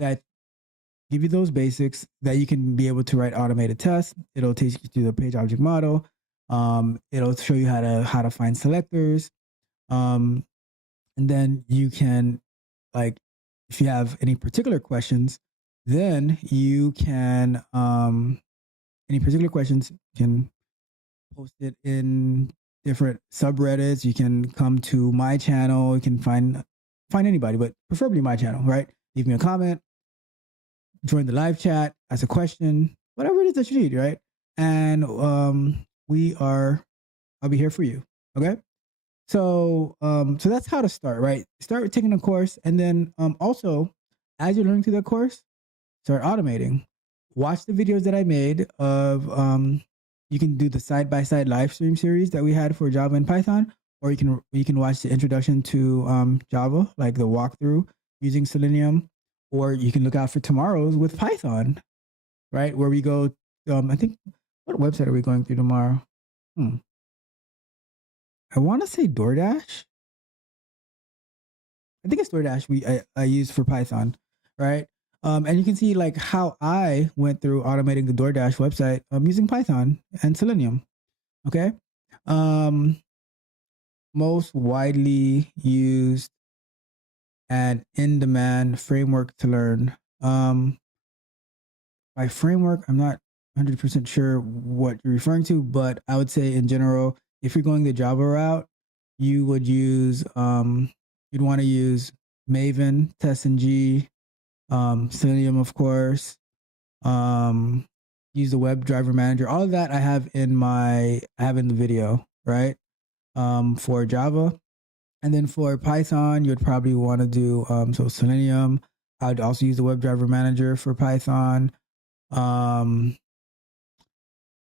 that give you those basics that you can be able to write automated tests. It'll teach you through the page object model. It'll show you how to find selectors. And then you can, like, if you have any particular questions, then you can, you can post it in different subreddits. You can come to my channel. You can find anybody, but preferably my channel, right? Leave me a comment, join the live chat, ask a question, whatever it is that you need, right? And I'll be here for you. Okay. So so that's how to start, right? Start taking a course, and then also as you're learning through that course, start automating. Watch the videos that I made of you can do the side-by-side live stream series that we had for Java and Python, or you can watch the introduction to Java, like the walkthrough using Selenium, or you can look out for tomorrow's with Python, right? Where we go, I think, what website are we going through tomorrow? I want to say DoorDash. I think it's DoorDash I use for Python, right? And you can see like how I went through automating the DoorDash website using Python and Selenium. Okay. Most widely used and in-demand framework to learn. By framework, I'm not 100% sure what you're referring to, but I would say in general, if you're going the Java route, you would use you'd want to use Maven, TestNG, Selenium, of course. Use the WebDriver manager. All of that I have in the video, right? For Java. And then for Python, you'd probably want to do so Selenium. I'd also use the WebDriver manager for Python.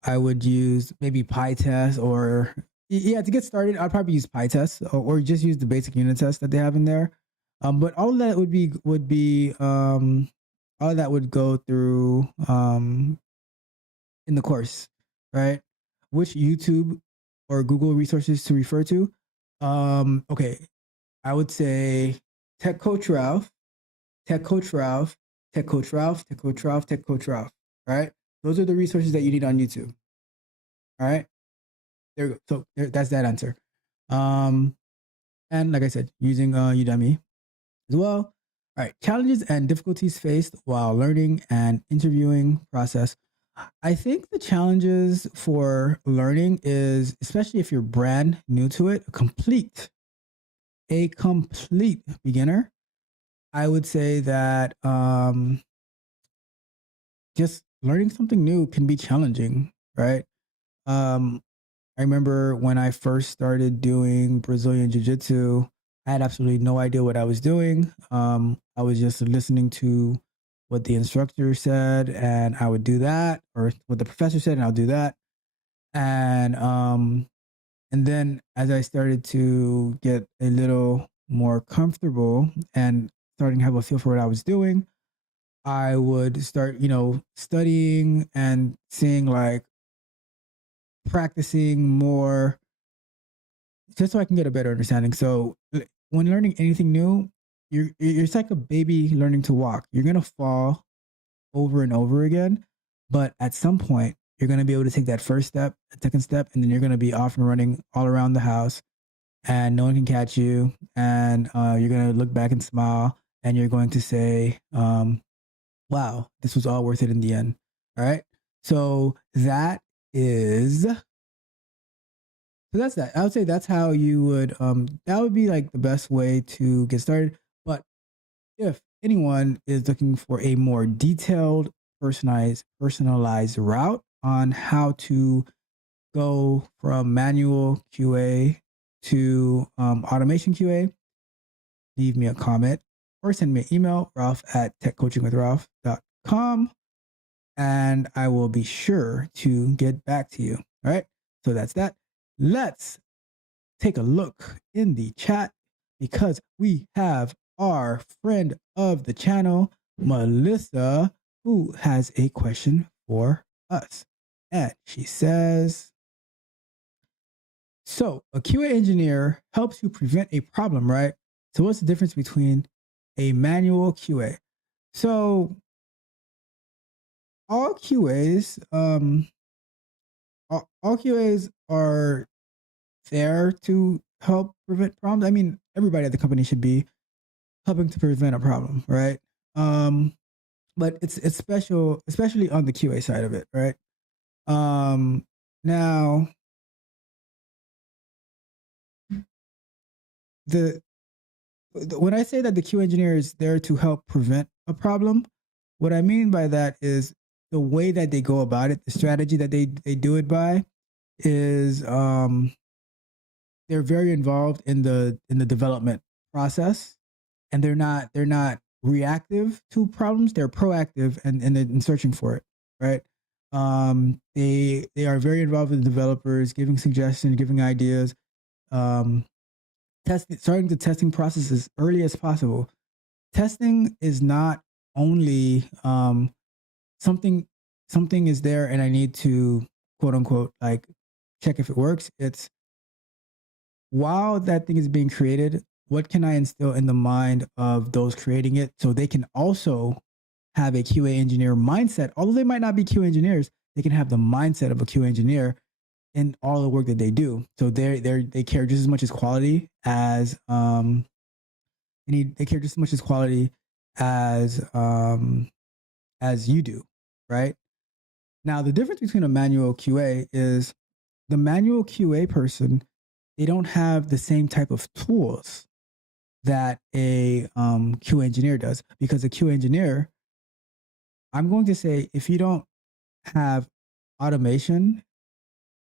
I would use maybe PyTest, or to get started, I'd probably use PyTest or just use the basic unit test that they have in there. But all of that would be all of that would go through in the course, right? Which YouTube or Google resources to refer to? Okay, I would say Tech Coach Ralph, Tech Coach Ralph, Tech Coach Ralph, Tech Coach Ralph, Tech Coach Ralph, right? Those are the resources that you need on YouTube. All right, there you go. So that's that answer. And like I said, using Udemy as well. All right, challenges and difficulties faced while learning and interviewing process. I think the challenges for learning is, especially if you're brand new to it, a complete beginner. I would say that just learning something new can be challenging, right? Um, I remember when I first started doing Brazilian Jiu Jitsu, I had absolutely no idea what I was doing. I was just listening to what the instructor said, and I would do that, or what the professor said, and I'll do that. And and then as I started to get a little more comfortable and starting to have a feel for what I was doing, I would start, studying and seeing, like, practicing more just so I can get a better understanding. So when learning anything new, it's like a baby learning to walk. You're gonna fall over and over again, but at some point you're gonna be able to take that first step, the second step, and then you're gonna be off and running all around the house, and no one can catch you. And you're gonna look back and smile, and you're going to say, "Wow, this was all worth it in the end." All right. So that's that. I would say that's how you would that would be like the best way to get started. But if anyone is looking for a more detailed, personalized route on how to go from manual QA to automation QA, leave me a comment or send me an email, Ralph@techcoachingwithralph.com, and I will be sure to get back to you. All right. So that's that. Let's take a look in the chat because we have our friend of the channel, Melissa, who has a question for us. And she says, so a QA engineer helps you prevent a problem, right? So what's the difference between a manual QA? So all QAs, all QAs are there to help prevent problems. I mean, everybody at the company should be helping to prevent a problem, right? But it's special, especially on the QA side of it, right? Now the when I say that the QA engineer is there to help prevent a problem, what I mean by that is the way that they go about it, the strategy that they do it by is they're very involved in the development process, and they're not reactive to problems. They're proactive and in searching for it, right? They are very involved with the developers, giving suggestions, giving ideas, starting the testing process as early as possible. Testing is not only something is there and I need to quote unquote like check if it works. It's while that thing is being created, what can I instill in the mind of those creating it so they can also have a QA engineer mindset? Although they might not be QA engineers, they can have the mindset of a QA engineer in all the work that they do. So they care just as much as quality as they care just as much as quality as you do, right? Now the difference between a manual QA is the manual QA person, they don't have the same type of tools that a QA engineer does, because a QA engineer, I'm going to say, if you don't have automation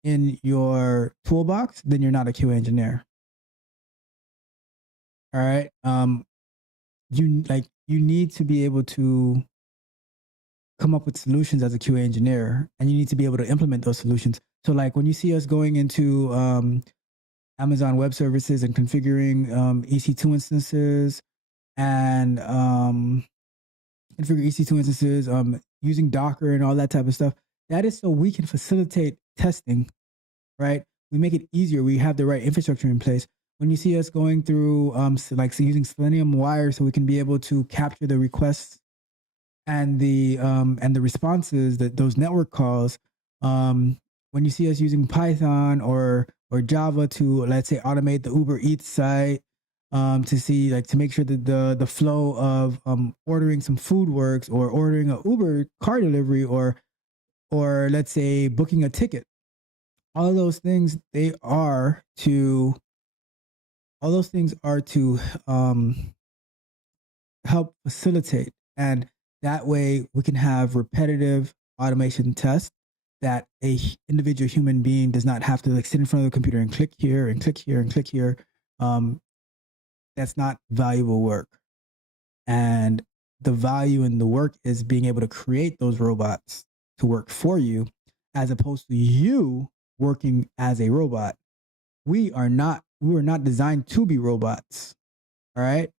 in your toolbox, then you're not a QA engineer. All right. You need to be able to come up with solutions as a QA engineer, and you need to be able to implement those solutions. So like when you see us going into Amazon Web Services and configuring EC2 instances and configure EC2 instances, using Docker and all that type of stuff, that is so we can facilitate testing, right? We make it easier. We have the right infrastructure in place. When you see us going through using Selenium wire, so we can be able to capture the requests and the responses, that those network calls. When you see us using Python or Java to, let's say, automate the Uber Eats site, to see, like, to make sure that the flow of ordering some food works, or ordering a Uber car delivery, or let's say booking a ticket. All of those things, all those things are to help facilitate, and that way we can have repetitive automation tests that individual human being does not have to, like, sit in front of the computer and click here and click here and click here. That's not valuable work. And the value in the work is being able to create those robots to work for you, as opposed to you working as a robot. We were not designed to be robots. All right.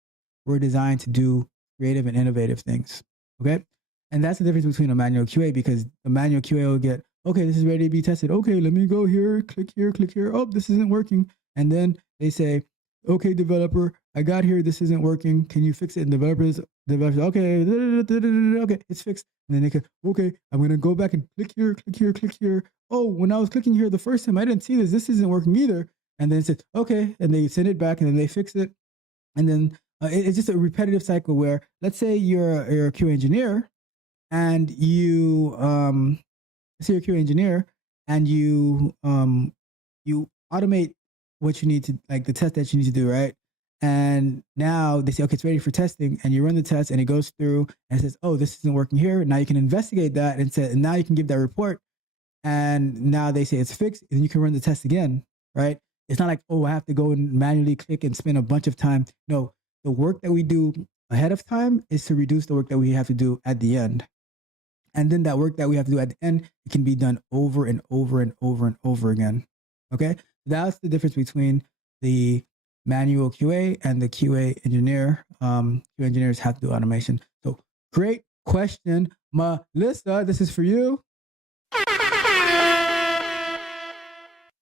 We're designed to do creative and innovative things. Okay. And that's the difference between a manual QA, because the manual QA will get, okay, this is ready to be tested. Okay, let me go here, click here, click here. Oh, this isn't working. And then they say, okay, developer, I got here. This isn't working. Can you fix it? And developers, okay, okay, it's fixed. And then they can, okay, I'm going to go back and click here, click here, click here. Oh, when I was clicking here the first time, I didn't see this. This isn't working either. And then it said, okay. And they send it back, and then they fix it. And then it's just a repetitive cycle where, let's say you're a QA engineer, and you you automate what you need to, like, the test that you need to do, right? And now they say, okay, it's ready for testing, and you run the test, and it goes through and it says, oh, this isn't working here. Now you can investigate that and now you can give that report, and now they say it's fixed, and you can run the test again, right? It's not like, oh, I have to go and manually click and spend a bunch of time. No, the work that we do ahead of time is to reduce the work that we have to do at the end. And then that work that we have to do at the end, it can be done over and over and over and over again. Okay? That's the difference between the manual QA and the QA engineer. QA engineers have to do automation. So, great question, Melissa. This is for you.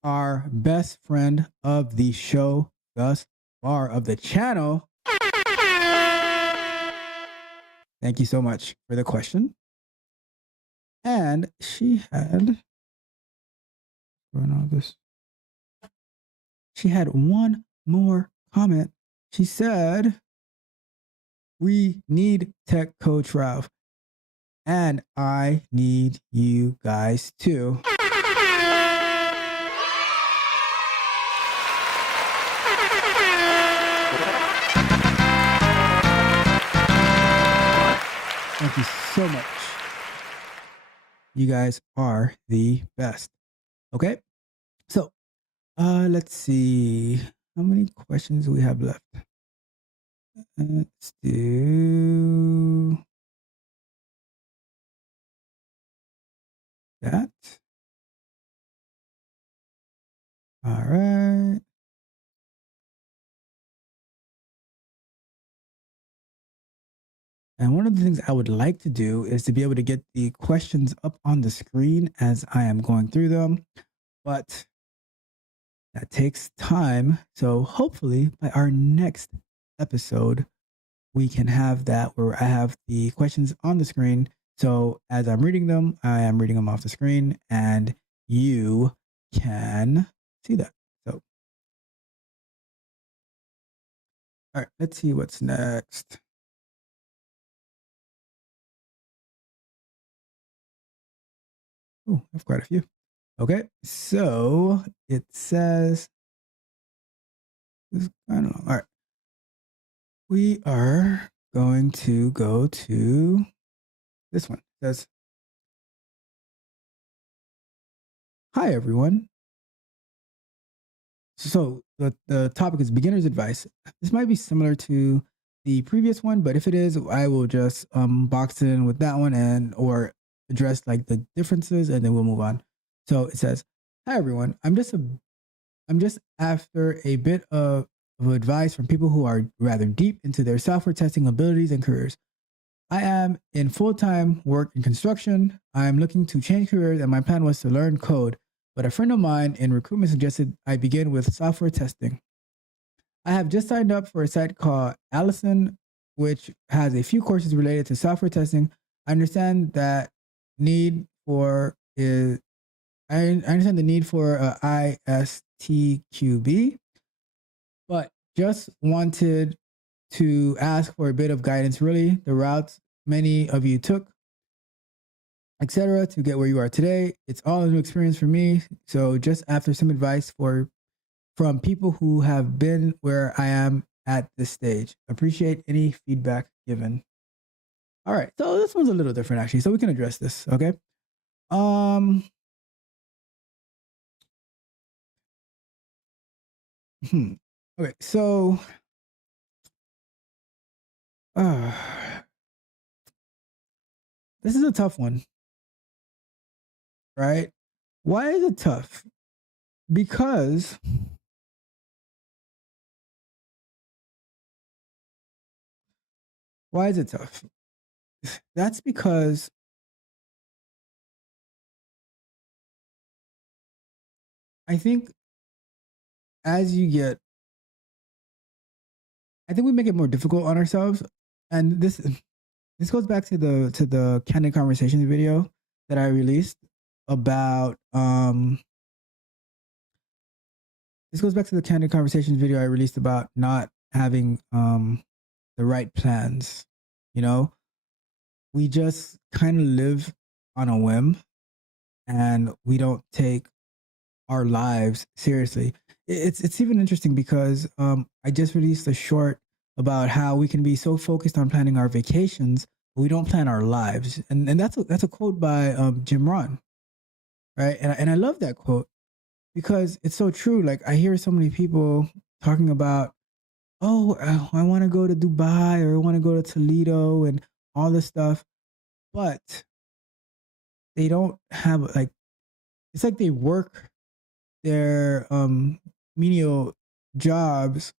Our best friend of the show thus far, of the channel. Thank you so much for the question. And she had one more comment. She said, we need Tech Coach Ralph, and I need you guys too. Thank you so much. You guys are the best. Okay. So, let's see. How many questions do we have left? Let's do that. All right. And one of the things I would like to do is to be able to get the questions up on the screen as I am going through them, but that takes time. So hopefully by our next episode, we can have that where I have the questions on the screen. So as I'm reading them, I am reading them off the screen, and you can see that. So, all right, let's see what's next. Oh, I have quite a few. Okay, so it says, this is kind of long. All right. We are going to go to this one. It says, hi, everyone. So the topic is beginner's advice. This might be similar to the previous one, but if it is, I will just box it in with that one or address, like, the differences, and then we'll move on. So it says, hi, everyone. I'm just after a bit of advice from people who are rather deep into their software testing abilities and careers. I am in full-time work in construction. I am looking to change careers, and my plan was to learn code, but a friend of mine in recruitment suggested I begin with software testing. I have just signed up for a site called Allison, which has a few courses related to software testing. I understand the need for a ISTQB, but just wanted to ask for a bit of guidance, really, the routes many of you took, etc., to get where you are today. It's all a new experience for me. So just after some advice from people who have been where I am at this stage. Appreciate any feedback given. All right, so this one's a little different actually, so we can address this, okay? Okay, so this is a tough one, right? Why is it tough? Because why is it tough? That's because I think as you get, I think we make it more difficult on ourselves, and this goes back to the candid conversations video that I released about this goes back to the candid conversations video I released about not having the right plans. You know, we just kind of live on a whim, and we don't take our lives seriously. It's even interesting because I just released a short about how we can be so focused on planning our vacations, but we don't plan our lives. And that's a quote by Jim Rohn, right? And I love that quote because it's so true. Like I hear so many people talking about, oh, I want to go to Dubai or I want to go to Toledo and all this stuff, but they don't have like, it's like they work their menial jobs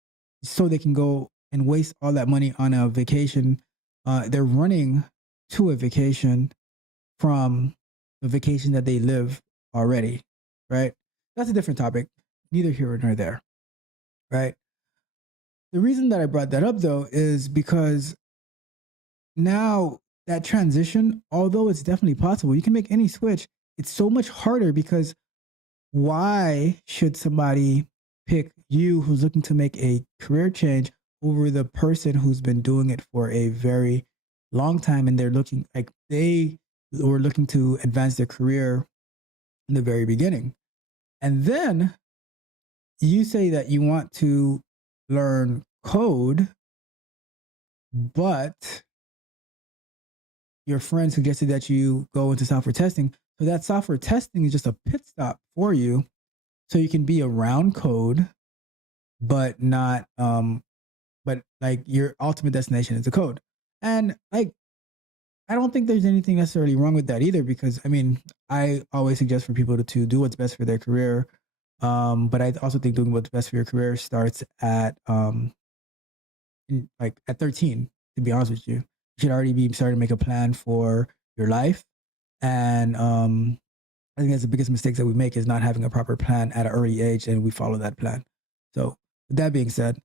so they can go and waste all that money on a vacation. They're running to a vacation from a vacation that they live already, right? That's a different topic, neither here nor there, right? The reason that I brought that up though is because now that transition, although it's definitely possible, you can make any switch. It's so much harder because why should somebody pick you who's looking to make a career change over the person who's been doing it for a very long time and they're looking like they were looking to advance their career in the very beginning? And then you say that you want to learn code, but your friend suggested that you go into software testing. So that software testing is just a pit stop for you. So you can be around code, but not, but like your ultimate destination is the code. And like, I don't think there's anything necessarily wrong with that either, because I mean, I always suggest for people to do what's best for their career. But I also think doing what's best for your career starts at, like at 13, to be honest with you. You should already be starting to make a plan for your life. And I think that's the biggest mistake that we make is not having a proper plan at an early age, and we follow that plan. So with that being said,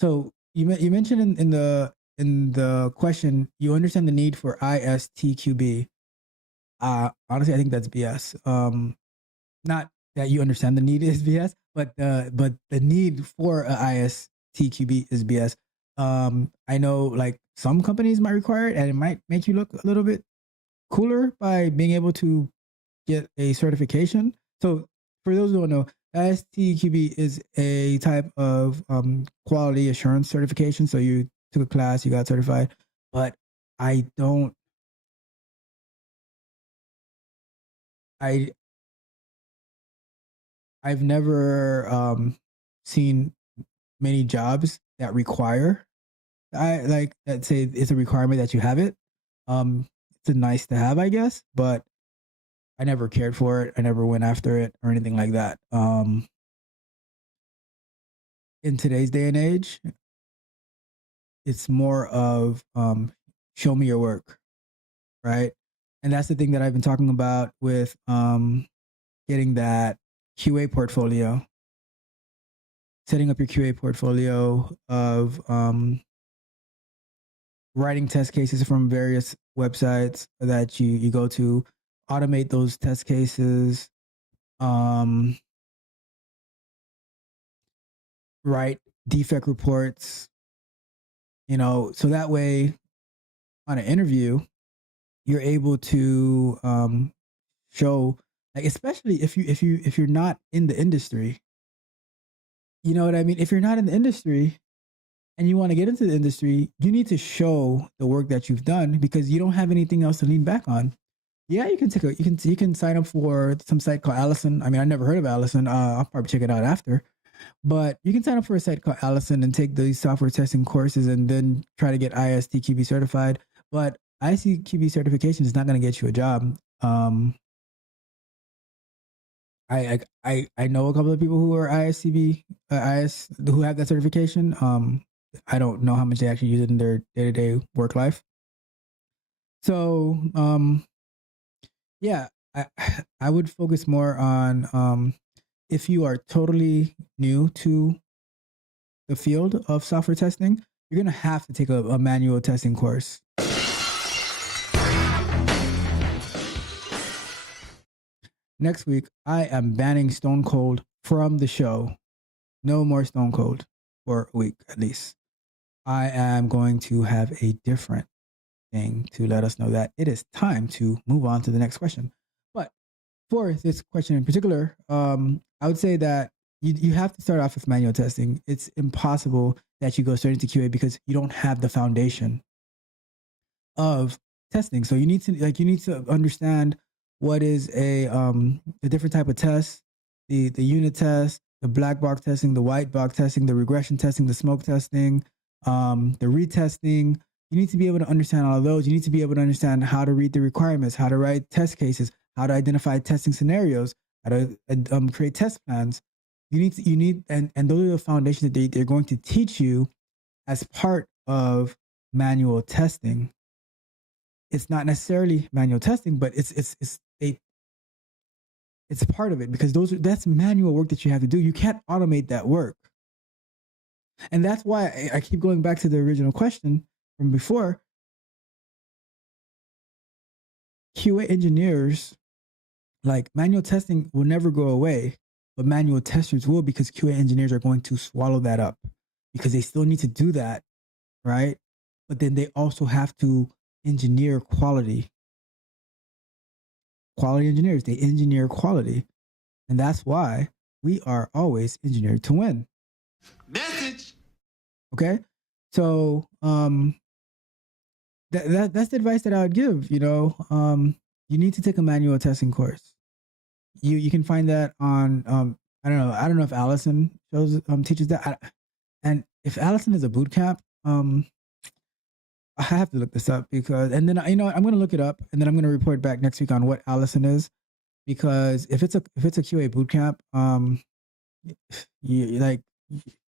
so you mentioned in the question, you understand the need for ISTQB. Honestly, I think that's BS. Not that you understand the need is BS, but the need for a ISTQB is BS. I know like some companies might require it, and it might make you look a little bit cooler by being able to get a certification. So for those who don't know, ISTQB is a type of quality assurance certification. So you took a class, you got certified, but I don't. I've never seen many jobs that require that say it's a requirement that you have it. It's a nice to have, I guess, but I never cared for it. I never went after it or anything like that. In today's day and age, it's more of show me your work, right? And that's the thing that I've been talking about with getting that QA portfolio, setting up your QA portfolio of writing test cases from various websites that you go to, automate those test cases, write defect reports, so that way on an interview, you're able to show, like, especially if you're not in the industry, you know what I mean? If you're not in the industry and you want to get into the industry, you need to show the work that you've done because you don't have anything else to lean back on. Yeah, you can sign up for some site called Allison. I mean, I never heard of Allison. I'll probably check it out after. But you can sign up for a site called Allison and take these software testing courses and then try to get ISTQB certified. But ISTQB certification is not going to get you a job. I know a couple of people who are ISCB, who have that certification. I don't know how much they actually use it in their day-to-day work life. So, yeah, I would focus more on if you are totally new to the field of software testing, you're going to have to take a manual testing course. Next week, I am banning Stone Cold from the show. No more Stone Cold for a week, at least. I am going to have a different thing to let us know that it is time to move on to the next question. But for this question in particular, I would say that you have to start off with manual testing. It's impossible that you go straight into QA because you don't have the foundation of testing. So you need to understand what is a different type of test, the unit test, the black box testing, the white box testing, the regression testing, the smoke testing, the retesting. You need to be able to understand all of those. You need to be able to understand how to read the requirements, how to write test cases, how to identify testing scenarios, how to create test plans. And those are the foundations that they're going to teach you as part of manual testing. It's not necessarily manual testing, but it's a part of it because that's manual work that you have to do. You can't automate that work. And that's why I keep going back to the original question from before. QA engineers, like, manual testing will never go away, but manual testers will, because QA engineers are going to swallow that up because they still need to do that, right? But then they also have to engineer quality. Quality engineers, they engineer quality. And that's why we are always engineered to win. Message. Okay? So that's the advice that I would give. You need to take a manual testing course. You can find that on I don't know if Allison teaches that. And if Allison is a boot camp, I have to look this up because, and then I'm going to look it up and then I'm going to report back next week on what Allison is, because if it's a QA boot camp, I'm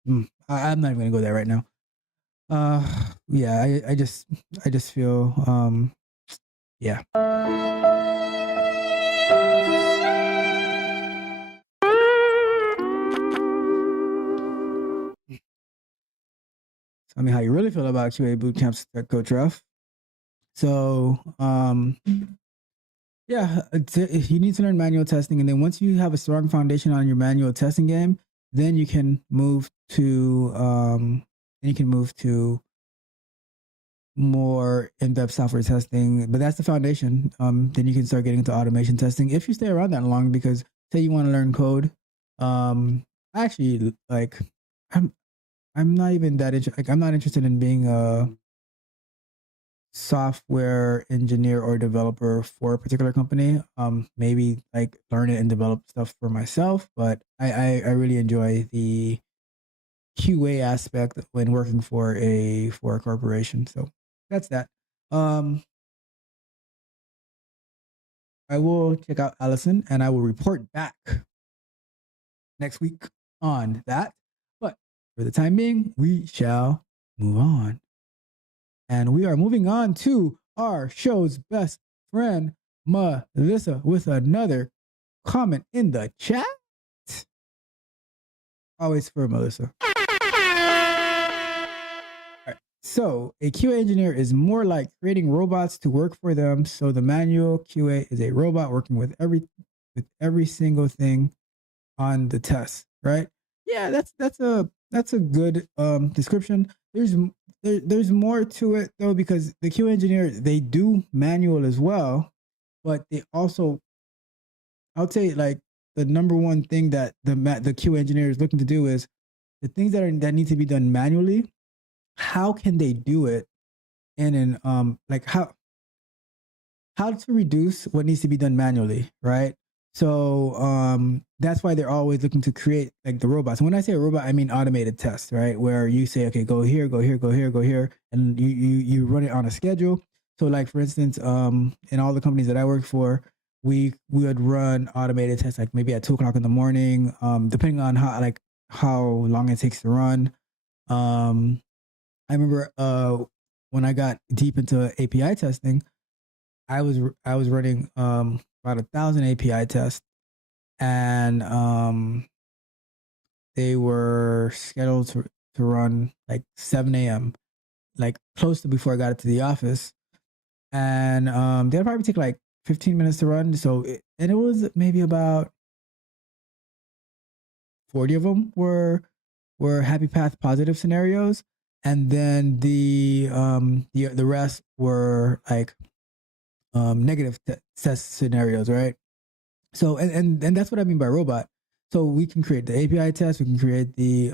not even going to go there right now. Yeah, I just feel yeah. Tell me how you really feel about QA boot camps, Coach Ruff. So, yeah, you need to learn manual testing, and then once you have a strong foundation on your manual testing game, then you can move to more in-depth software testing. But that's the foundation. Then you can start getting into automation testing if you stay around that long. Because say you want to learn code, actually, like, I'm not even that I'm not interested in being a software engineer or developer for a particular company. Maybe like learn it and develop stuff for myself. But I really enjoy the QA aspect when working for a corporation. So that's that. I will check out Allison and I will report back next week on that. But for the time being, we shall move on. And we are moving on to our show's best friend, Melissa, with another comment in the chat. Always for Melissa. All right. So a QA engineer is more like creating robots to work for them. So the manual QA is a robot working with every single thing on the test, right? Yeah, that's a good description. There's more to it though, because the QA engineer, they do manual as well, but they also, I would say, like, the number one thing that the QA engineer is looking to do is the things that need to be done manually. How can they do it in an like how to reduce what needs to be done manually, right? So that's why they're always looking to create like the robots. When I say a robot, I mean automated tests, right? Where you say, okay, go here, go here, go here, go here, and you run it on a schedule. So like for instance, in all the companies that I worked for, we would run automated tests like maybe at 2 o'clock in the morning, depending on how long it takes to run. I remember when I got deep into API testing, I was running about 1,000 API tests, and they were scheduled to run like 7 a.m., like close to before I got to the office, and they'd probably take like 15 minutes to run. And it was maybe about 40 of them were happy path positive scenarios, and then the rest were like negative test scenarios, right? So and that's what I mean by robot. So we can create the API test, we can create the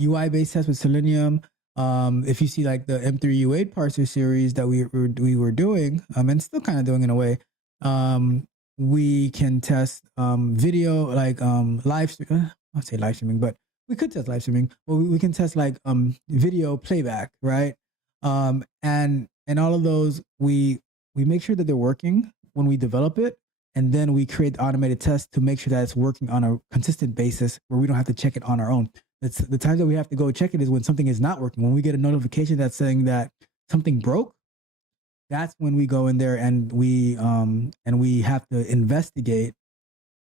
UI based test with Selenium. If you see like the M3 U8 parser series that we were doing, and still kind of doing in a way, we can test video, like I'll say live streaming, but we could test live streaming. But we can test like video playback, right? And all of those, we make sure that they're working when we develop it, and then we create the automated tests to make sure that it's working on a consistent basis where we don't have to check it on our own. It's the times that we have to go check it is when something is not working. When we get a notification that's saying that something broke, that's when we go in there and we have to investigate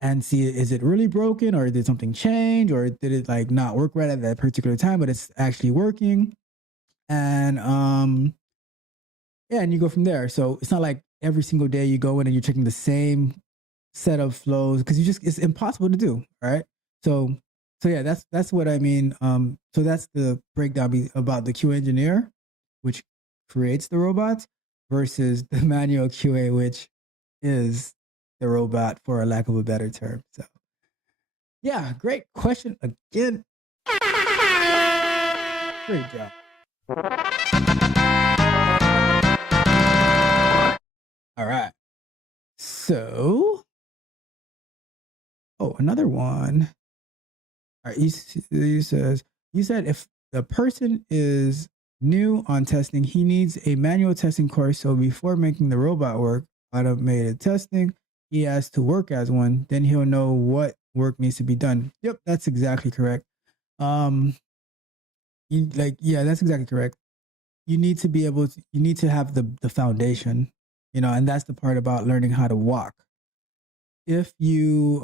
and see, is it really broken, or did something change, or did it like not work right at that particular time, but it's actually working. And yeah, and you go from there. So it's not like every single day you go in and you're checking the same set of flows, because it's impossible to do, right? So yeah, that's what I mean. So that's the breakdown about the QA engineer, which creates the robots, versus the manual QA, which is the robot, for a lack of a better term. So yeah, great question again. Great job. All right. So, another one. All right. You said if the person is new on testing, he needs a manual testing course. So before making the robot work, automated testing, he has to work as one. Then he'll know what work needs to be done. Yep, that's exactly correct. That's exactly correct. You need to have the foundation, and that's the part about learning how to walk. If you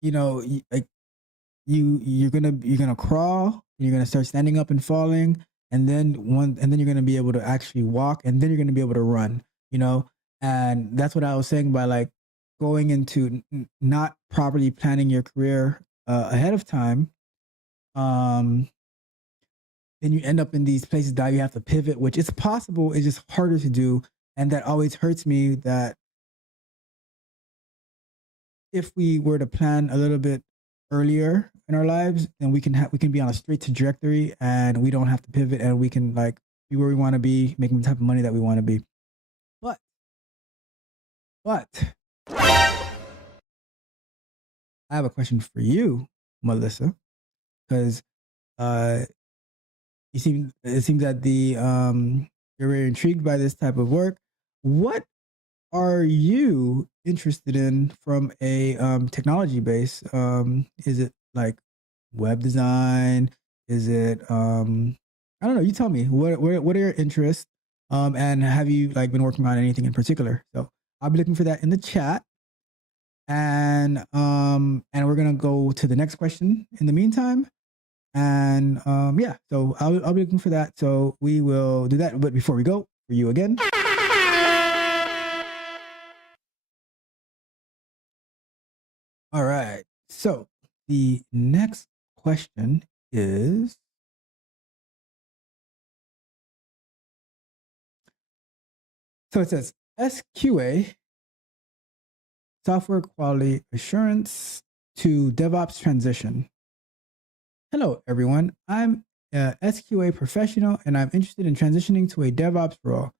you're gonna crawl, and you're gonna start standing up and falling, and then you're gonna be able to actually walk, and then you're gonna be able to run, and that's what I was saying by like going into not properly planning your career ahead of time. Then you end up in these places that you have to pivot, which is possible. It's just harder to do. And that always hurts me, that if we were to plan a little bit earlier in our lives, then we can be on a straight trajectory, and we don't have to pivot, and we can like be where we want to be, making the type of money that we want to be. But I have a question for you, Melissa, because it seems that you're very intrigued by this type of work. What are you interested in from a technology base? Is it like web design? Is it I don't know. You tell me. What are your interests? And have you like been working on anything in particular? So I'll be looking for that in the chat. and we're gonna go to the next question in the meantime. And yeah, so I'll be looking for that. So we will do that. But before we go, for you again. All right. So the next question is, so it says SQA, software quality assurance to DevOps transition. Hello, everyone. I'm a SQA professional and I'm interested in transitioning to a DevOps role.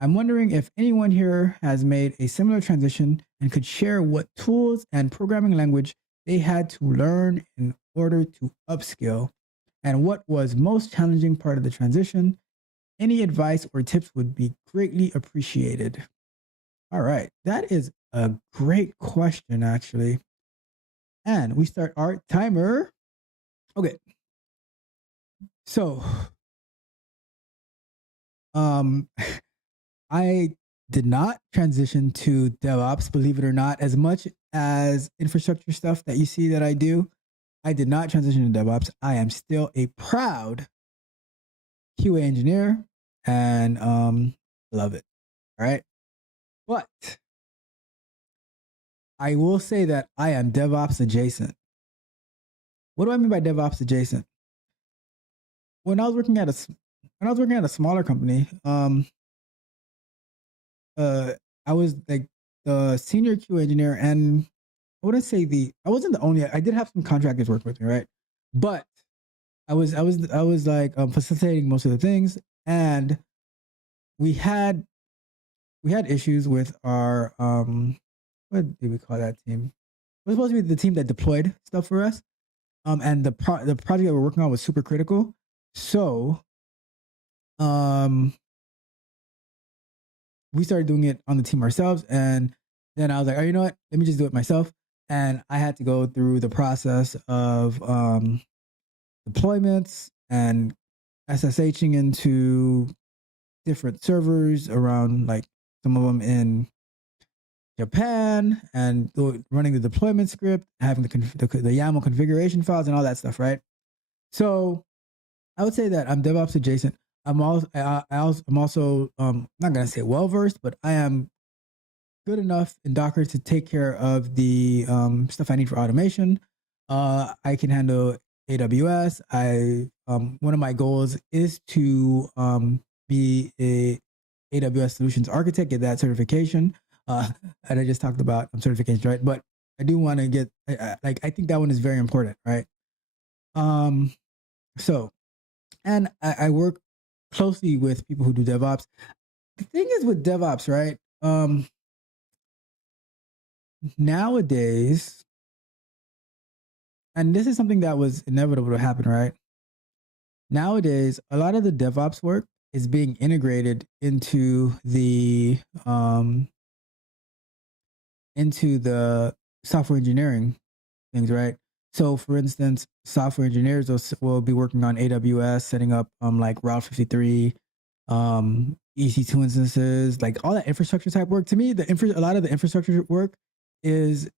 I'm wondering if anyone here has made a similar transition and could share what tools and programming language they had to learn in order to upskill, and what was most challenging part of the transition. Any advice or tips would be greatly appreciated. All right, that is a great question, actually. And we start our timer. Okay. So, I did not transition to DevOps, believe it or not, as much as infrastructure stuff that you see that I do. I did not transition to DevOps. I am still a proud QA engineer and love it. All right. But I will say that I am DevOps adjacent. What do I mean by DevOps adjacent? When I was working at a smaller company, I was like the senior QA engineer, and I wouldn't say I wasn't the only. I did have some contractors work with me, right? But I was like facilitating most of the things, and we had issues with our what do we call that team? It was supposed to be the team that deployed stuff for us. And the project that we're working on was super critical. So we started doing it on the team ourselves, and then I was like, oh, you know what? Let me just do it myself. And I had to go through the process of deployments and SSHing into different servers around, like some of them in Japan, and running the deployment script, having the YAML configuration files and all that stuff, right? So I would say that I'm DevOps adjacent. I'm also not gonna say well versed, but I am good enough in Docker to take care of the stuff I need for automation. I can handle AWS. One of my goals is to be a AWS solutions architect, get that certification. And I just talked about certifications, right? But I do want to get I think that one is very important, right? So, and I work closely with people who do DevOps. The thing is with DevOps, right? Nowadays, and this is something that was inevitable to happen, right? Nowadays, a lot of the DevOps work is being integrated into the software engineering things, right? So, for instance, software engineers will be working on AWS, setting up like Route 53, EC2 instances, like all that infrastructure type work. To me, a lot of the infrastructure work is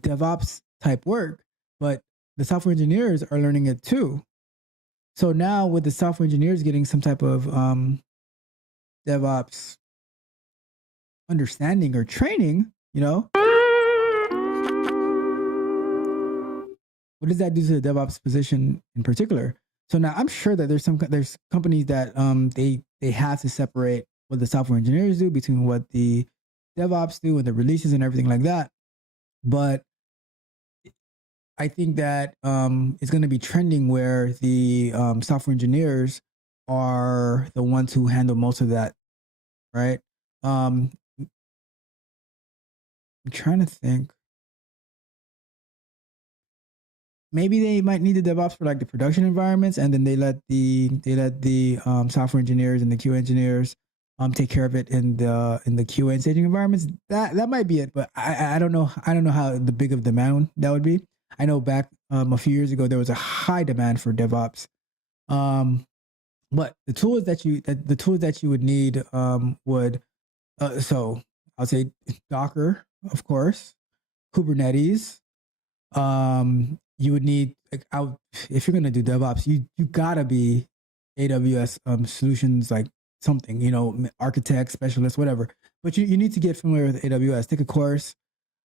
DevOps type work, but the software engineers are learning it too. So now with the software engineers getting some type of DevOps understanding or training, what does that do to the DevOps position in particular? So now I'm sure that there's companies that they have to separate what the software engineers do between what the DevOps do and the releases and everything like that. But I think that it's going to be trending where the software engineers are the ones who handle most of that, right? I'm trying to think. Maybe they might need the DevOps for like the production environments, and then they let the software engineers and the QA engineers take care of it in the QA and staging environments. That might be it, but I don't know. I don't know how the big of demand that would be. I know back a few years ago there was a high demand for DevOps, but the tools that you would need would so I'll say Docker, of course, Kubernetes. You would need like if you're gonna do DevOps, you gotta be AWS solutions like something, architect, specialist, whatever. But you need to get familiar with AWS. Take a course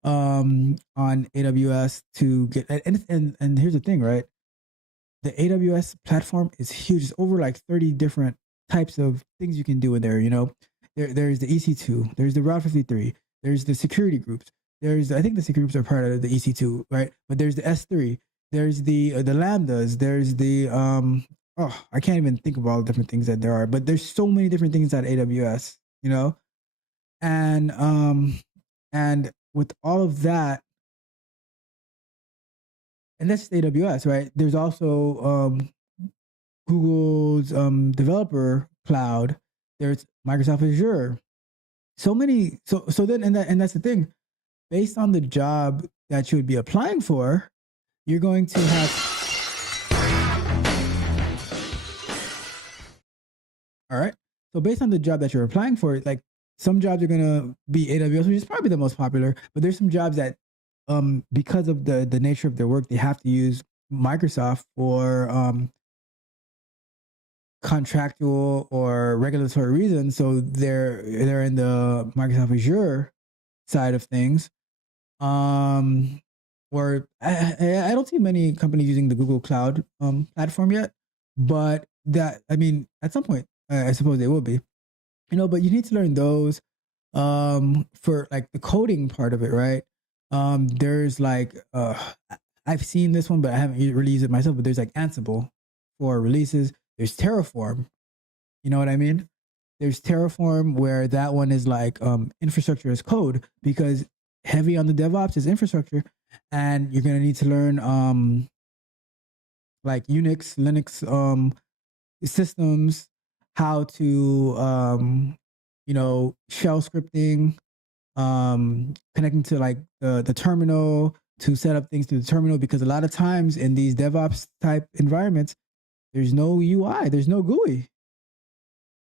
on AWS to get and here's the thing, right? The AWS platform is huge. It's over like 30 different types of things you can do in there. There's the EC2, there's the Route 53, there's the security groups. I think the security groups are part of the EC2, right? But there's the S3, there's the lambdas, there's the I can't even think of all the different things that there are. But there's so many different things at AWS, and with all of that, and that's just AWS, right? There's also Google's developer cloud. There's Microsoft Azure. So many. So then, and that's the thing. Based on the job that you would be applying for, you're going to have. All right. So based on the job that you're applying for, like some jobs are gonna be AWS, which is probably the most popular. But there's some jobs that, because of the nature of their work, they have to use Microsoft for contractual or regulatory reasons. So they're in the Microsoft Azure side of things. Or I don't see many companies using the Google Cloud platform yet, but at some point I suppose they will be. But you need to learn those for like the coding part of it, right? There's like I've seen this one, but I haven't really used it myself. But there's like Ansible for releases. There's Terraform. You know what I mean? There's Terraform, where that one is like infrastructure as code, because heavy on the DevOps is infrastructure, and you're gonna need to learn like Unix, Linux systems, how to shell scripting, connecting to like the terminal to set up things through the terminal, because a lot of times in these DevOps type environments, there's no UI, there's no GUI.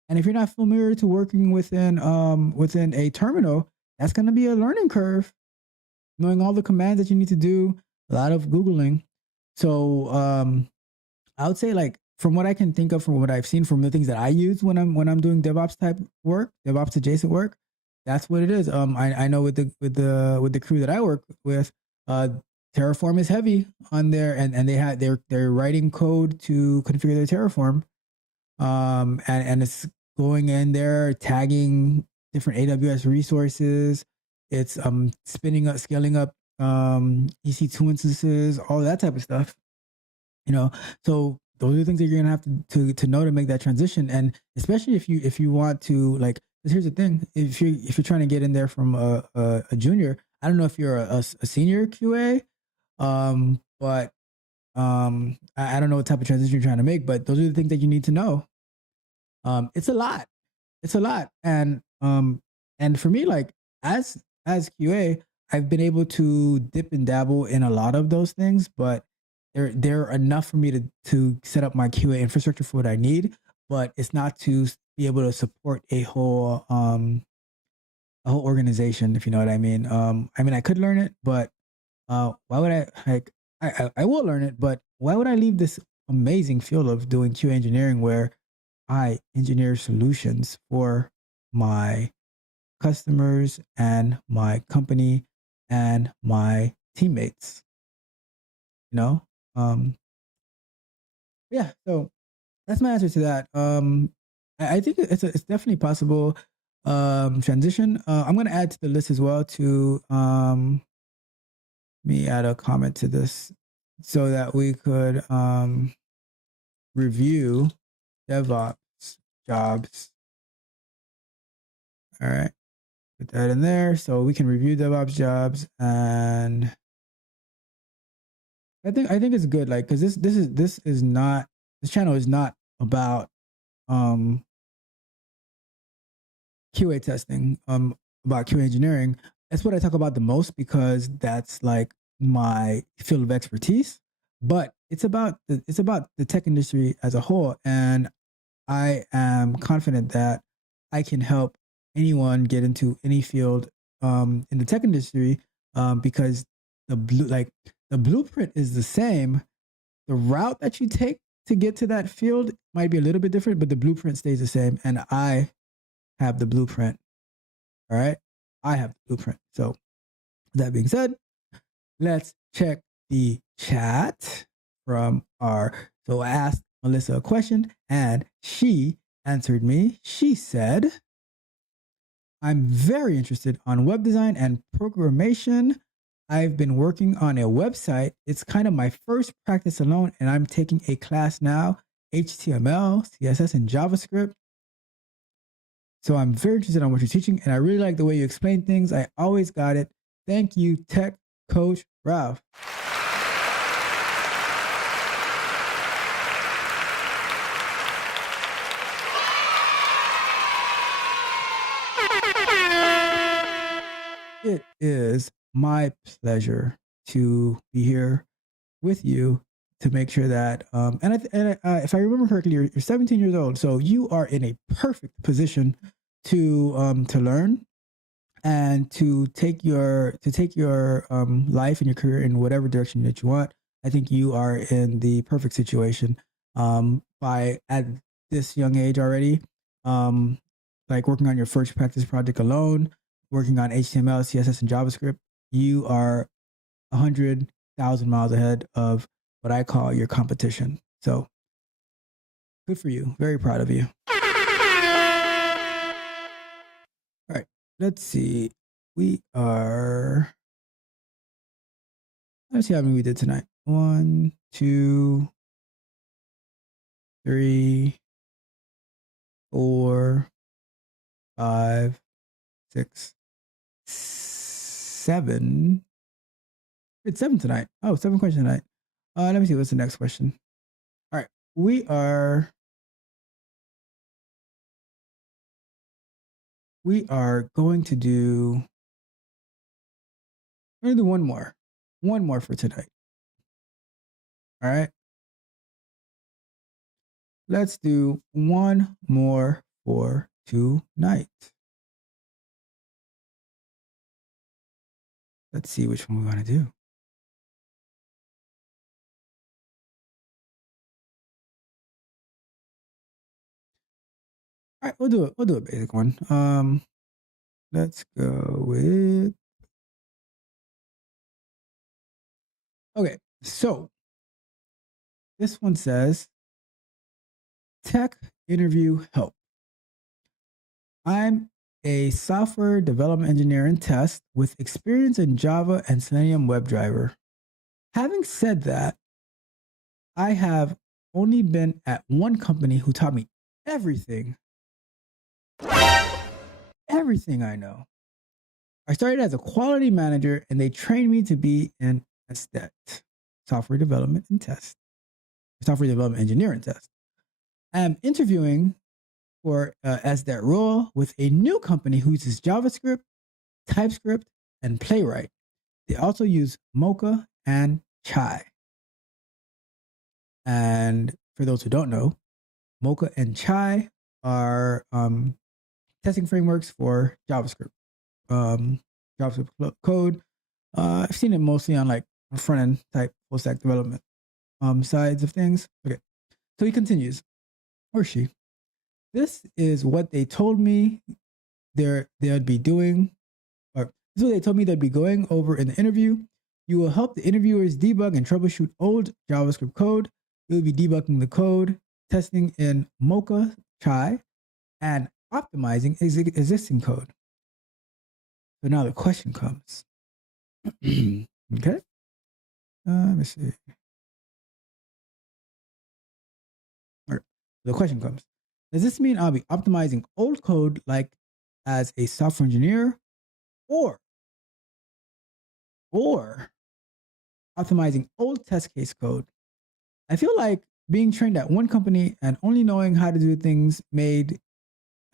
And if you're not familiar to working within a terminal, that's going to be a learning curve. Knowing all the commands that you need to do, a lot of Googling. So I would say, like, from what I can think of, from what I've seen, from the things that I use when I'm doing DevOps type work, DevOps adjacent work, that's what it is. I know with the crew that I work with, Terraform is heavy on there, and they're writing code to configure their Terraform, and it's going in there, tagging different AWS resources. It's scaling up EC2 instances, all that type of stuff. So those are the things that you're gonna have to know to make that transition, and especially if you want to, like, 'cause here's the thing: if you're trying to get in there from a junior, I don't know if you're a senior QA. But I don't know what type of transition you're trying to make, but those are the things that you need to know. It's a lot. And for me, like, as QA, I've been able to dip and dabble in a lot of those things, but they're enough for me to set up my QA infrastructure for what I need, but it's not to be able to support a whole organization, if you know what I mean. I could learn it, but why would I will learn it, but why would I leave this amazing field of doing QA engineering, where I engineer solutions for my customers and my company and my teammates? Yeah, so that's my answer to that. I think it's definitely possible transition. I'm going to add to the list as well to me add a comment to this so that we could review DevOps jobs. All right, put that in there so we can review DevOps jobs, and I think it's good, like, because this channel is not about QA testing, about QA engineering. That's what I talk about the most, because that's like my field of expertise. But it's about the tech industry as a whole, and I am confident that I can help anyone get into any field in the tech industry, because the blueprint is the same. The route that you take to get to that field might be a little bit different, but the blueprint stays the same. And I have the blueprint. All right. I have the blueprint. So that being said, let's check the chat from so I asked Melissa a question and she answered me. She said, I'm very interested on web design and programmation. I've been working on a website. It's kind of my first practice alone, and I'm taking a class now, HTML, CSS, and JavaScript. So I'm very interested on what you're teaching, and I really like the way you explain things. I always got it. Thank you, Tech Coach Ralph. It is my pleasure to be here with you to make sure that, if I remember correctly, you're 17 years old, so you are in a perfect position to learn and to take your life and your career in whatever direction that you want. I think you are in the perfect situation by at this young age already, like working on your first practice project alone, working on HTML, CSS, and JavaScript. You are 100,000 miles ahead of what I call your competition. So good for you. Very proud of you. All right. Let's see. Let's see how many we did tonight. 1, 2, 3, 4, 5, 6, 7. It's 7 tonight. Oh, 7 questions tonight. Let me see. What's the next question? All right. We are going to do one more. One more for tonight. All right. Let's do one more for tonight. Let's see which one we're going to do. All right, we'll do a basic one. Let's go with. Okay, so this one says, tech interview help. I'm a software development engineer and test with experience in Java and Selenium WebDriver. Having said that, I have only been at one company who taught me everything I know. I started as a quality manager and they trained me to be an SDET, software development and test, software development engineer and test. I'm interviewing for SDET role with a new company who uses JavaScript, TypeScript, and Playwright. They also use Mocha and Chai. And for those who don't know, Mocha and Chai are testing frameworks for JavaScript. JavaScript code. I've seen it mostly on like front end type full stack development sides of things. Okay, so he continues, or she. This is what they told me they'd be doing, or this is what they told me they'd be going over in the interview. You will help the interviewers debug and troubleshoot old JavaScript code. You will be debugging the code, testing in Mocha, Chai, and optimizing existing code. So now the question comes. Okay. Let me see. All right. The question comes. Does this mean I'll be optimizing old code like as a software engineer or optimizing old test case code? I feel like being trained at one company and only knowing how to do things made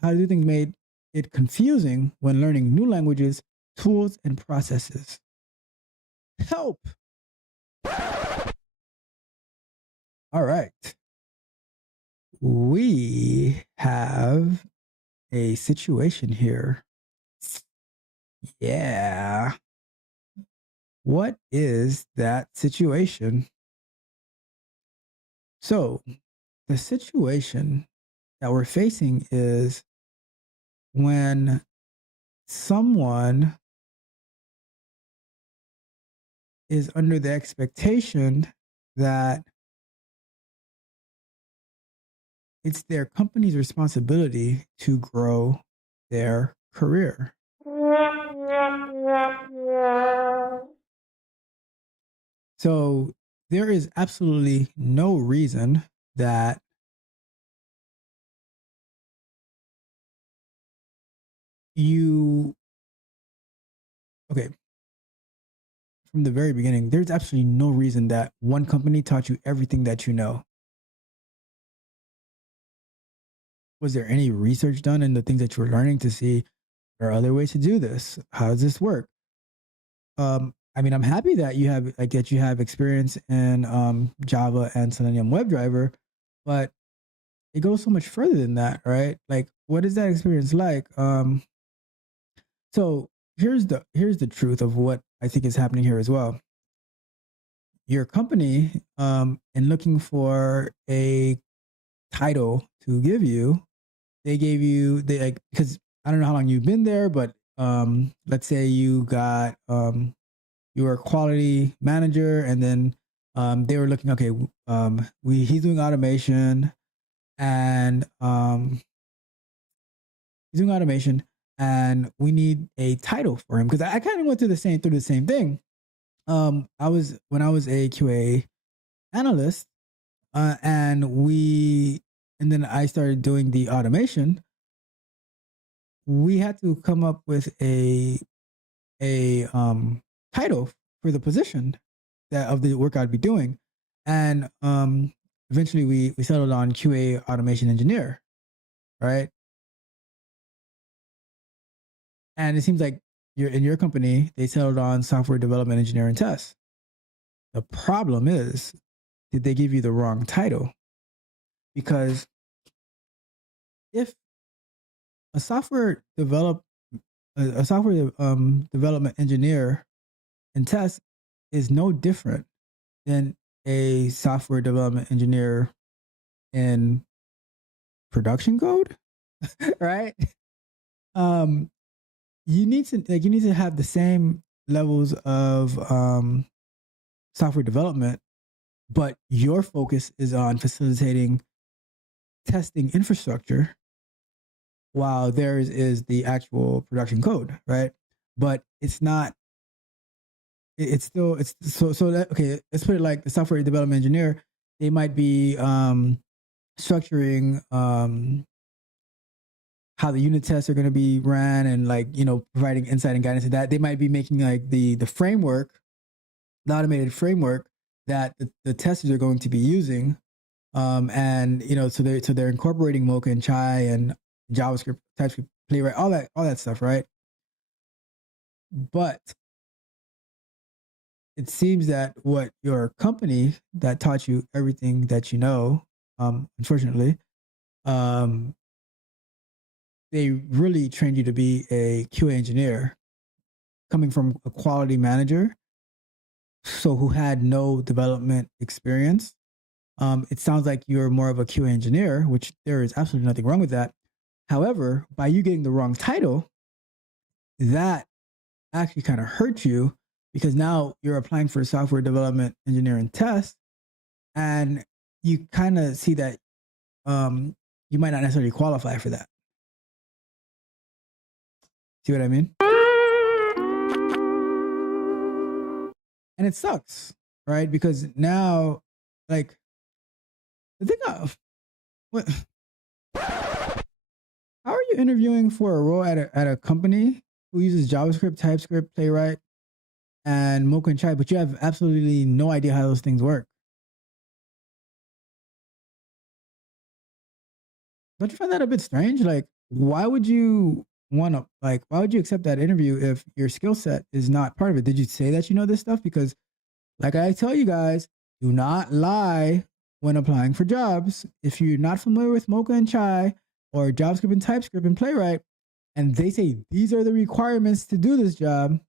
it confusing when learning new languages, tools, and processes. Help! All right. We have a situation here. Yeah. What is that situation? So, the situation that we're facing is when someone is under the expectation that it's their company's responsibility to grow their career. So there is absolutely no reason that you, okay, from the very beginning, there's absolutely no reason that one company taught you everything that you know. Was there any research done in the things that you were learning to see there are other ways to do this? How does this work? I mean, I'm happy that you have experience in Java and Selenium WebDriver, but it goes so much further than that, right? Like, what is that experience like? So here's the truth of what I think is happening here as well. Your company, in looking for a title to give you, they like, because I don't know how long you've been there, but let's say you got you were a quality manager, and then they were looking, okay, he's doing automation, and we need a title for him, because I kind of went through the same thing. When I was a QA analyst, and then I started doing the automation. We had to come up with a title for the position of the work I'd be doing, and eventually we settled on QA automation engineer, right? And it seems like in your company, they settled on software development engineer and test. The problem is, did they give you the wrong title? Because if a software development engineer and test is no different than a software development engineer in production code, right? You need to have the same levels of software development, but your focus is on facilitating testing infrastructure, while theirs is the actual production code, right? But it's not. It's still okay. Let's put it like the software development engineer. They might be structuring how the unit tests are going to be ran, and providing insight and guidance to that. They might be making like the framework, the automated framework that the testers are going to be using, and so they're incorporating Mocha and Chai and JavaScript, TypeScript, Playwright, all that stuff, right? But it seems that what your company that taught you everything that you know, unfortunately, they really trained you to be a QA engineer, coming from a quality manager, so who had no development experience. It sounds like you're more of a QA engineer, which there is absolutely nothing wrong with that. However, by you getting the wrong title, that actually kind of hurt you, because now you're applying for a software development engineer and test, and you kind of see that you might not necessarily qualify for that. See what I mean? And it sucks, right? Because now, like, the thing of what, how are you interviewing for a role at a company who uses JavaScript, TypeScript, Playwright, and Mocha and Chai, but you have absolutely no idea how those things work? Don't you find that a bit strange? Like, why would you accept that interview if your skill set is not part of it? Did you say that you know this stuff? Because, like I tell you guys, do not lie when applying for jobs. If you're not familiar with Mocha and Chai, or JavaScript and TypeScript and Playwright, and they say these are the requirements to do this job,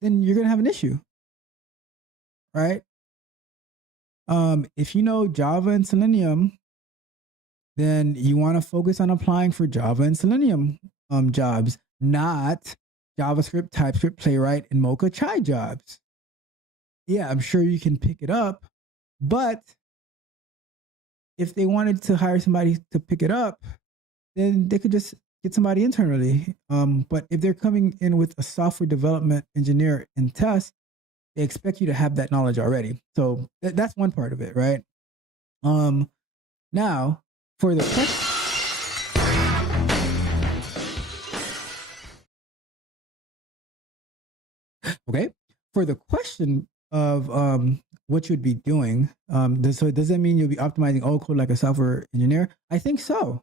then you're going to have an issue, right? If you know Java and Selenium, then you want to focus on applying for Java and Selenium jobs, not JavaScript, TypeScript, Playwright, and Mocha Chai jobs. Yeah, I'm sure you can pick it up, but if they wanted to hire somebody to pick it up, then they could just get somebody internally. But if they're coming in with a software development engineer and test, they expect you to have that knowledge already. So that's one part of it, right? Now, for the for the question of what you would be doing, does that mean you'll be optimizing old code like a software engineer? I think so,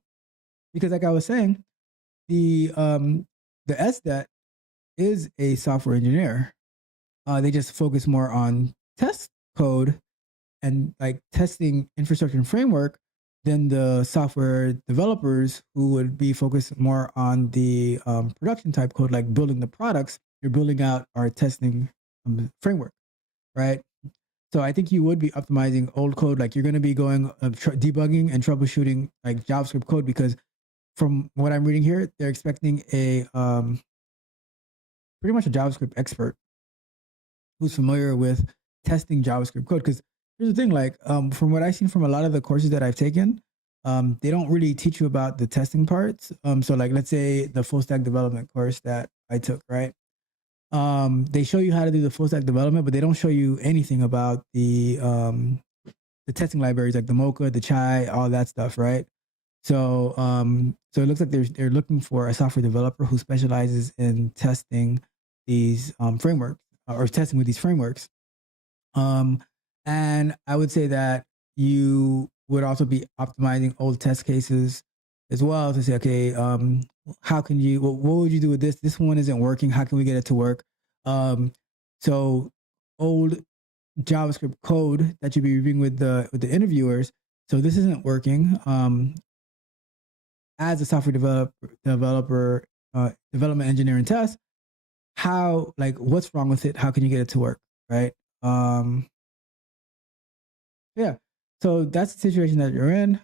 because like I was saying, the SDET is a software engineer. They just focus more on test code and like testing infrastructure and framework than the software developers who would be focused more on the production type code, like building the products. You're building out our testing framework, right? So I think you would be optimizing old code, like you're going to be going debugging and troubleshooting like JavaScript code, because from what I'm reading here, they're expecting a pretty much a JavaScript expert who's familiar with testing JavaScript code. Because here's the thing, like from what I've seen from a lot of the courses that I've taken, they don't really teach you about the testing parts. So like, let's say the full stack development course that I took, right? They show you how to do the full stack development, but they don't show you anything about the testing libraries like the Mocha, the Chai, all that stuff, right? So so it looks like they're looking for a software developer who specializes in testing these frameworks or testing with these frameworks. And I would say that you would also be optimizing old test cases as well to say, okay, how can you, what would you do with this? This one isn't working. How can we get it to work? So old JavaScript code that you'd be reviewing with the interviewers. So this isn't working. As a software developer, development engineer and test, how, like, what's wrong with it? How can you get it to work? Right. Yeah. So that's the situation that you're in.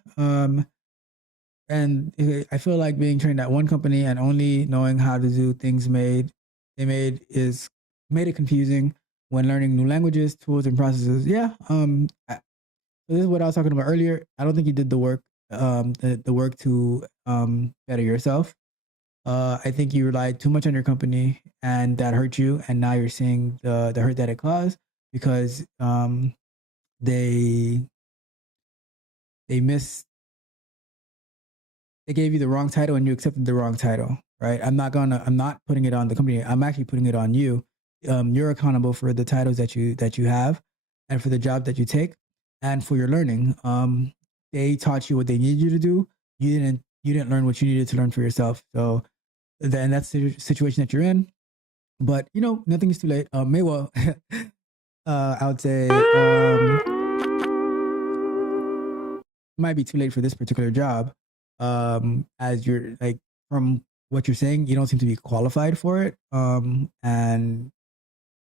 And I feel like being trained at one company and only knowing how to do things made it confusing when learning new languages, tools, and processes. Yeah. This is what I was talking about earlier. I don't think you did the work, the work to better yourself. I think you relied too much on your company, and that hurt you. And now you're seeing the hurt that it caused because they gave you the wrong title and you accepted the wrong title, right? I'm not putting it on the company. I'm actually putting it on you. You're accountable for the titles that you have and for the job that you take and for your learning. They taught you what they needed you to do. You didn't learn what you needed to learn for yourself. So then that's the situation that you're in. But nothing is too late. I would say might be too late for this particular job. As you're like, from what you're saying, you don't seem to be qualified for it.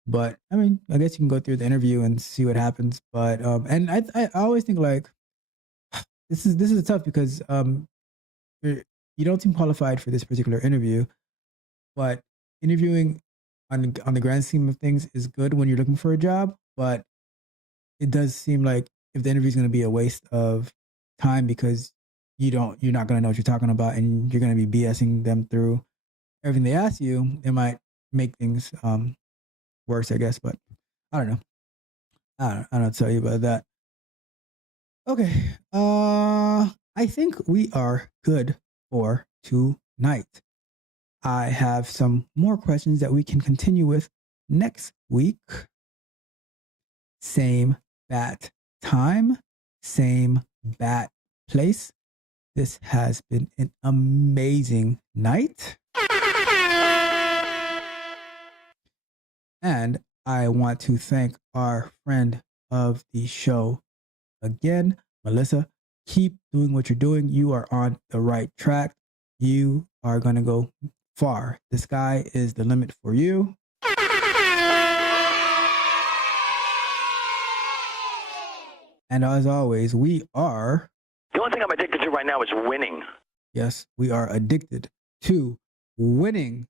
But I mean, I guess you can go through the interview and see what happens. But and I always think like this is tough because you don't seem qualified for this particular interview, but interviewing on the grand scheme of things is good when you're looking for a job. But it does seem like if the interview is going to be a waste of time because you're not going to know what you're talking about and you're going to be BSing them through everything they ask you, it might make things worse, I guess. But I don't know. I don't know what to tell you about that. Okay. I think we are good for tonight. I have some more questions that we can continue with next week. Same bat time, same bat place. This has been an amazing night. And I want to thank our friend of the show again, Melissa keep doing what you're doing. You are on the right track. You are going to go far. The sky is the limit for you. And as always, we are... The only thing I'm addicted to right now is winning. Yes, we are addicted to winning.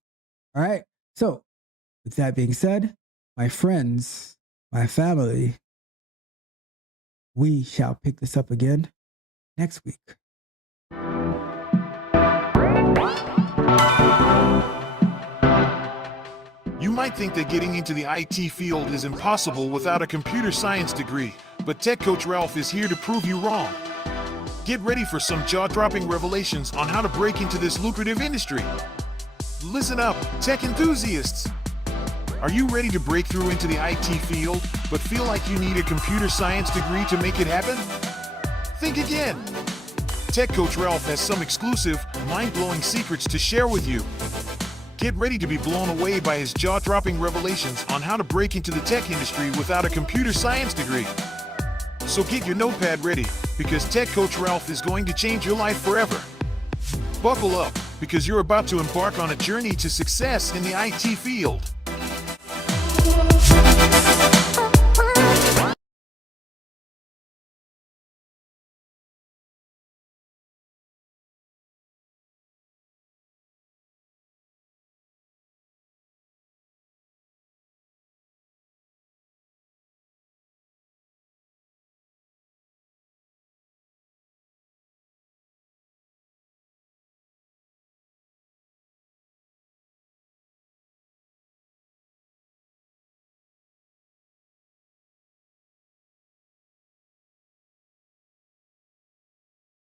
All right. So, with that being said, my friends, my family, we shall pick this up again next week. You might think that getting into the IT field is impossible without a computer science degree, but Tech Coach Ralph is here to prove you wrong. Get ready for some jaw-dropping revelations on how to break into this lucrative industry. Listen up, tech enthusiasts! Are you ready to break through into the IT field, but feel like you need a computer science degree to make it happen? Think again! Tech Coach Ralph has some exclusive, mind-blowing secrets to share with you. Get ready to be blown away by his jaw-dropping revelations on how to break into the tech industry without a computer science degree. So get your notepad ready, because Tech Coach Ralph is going to change your life forever. Buckle up, because you're about to embark on a journey to success in the IT field.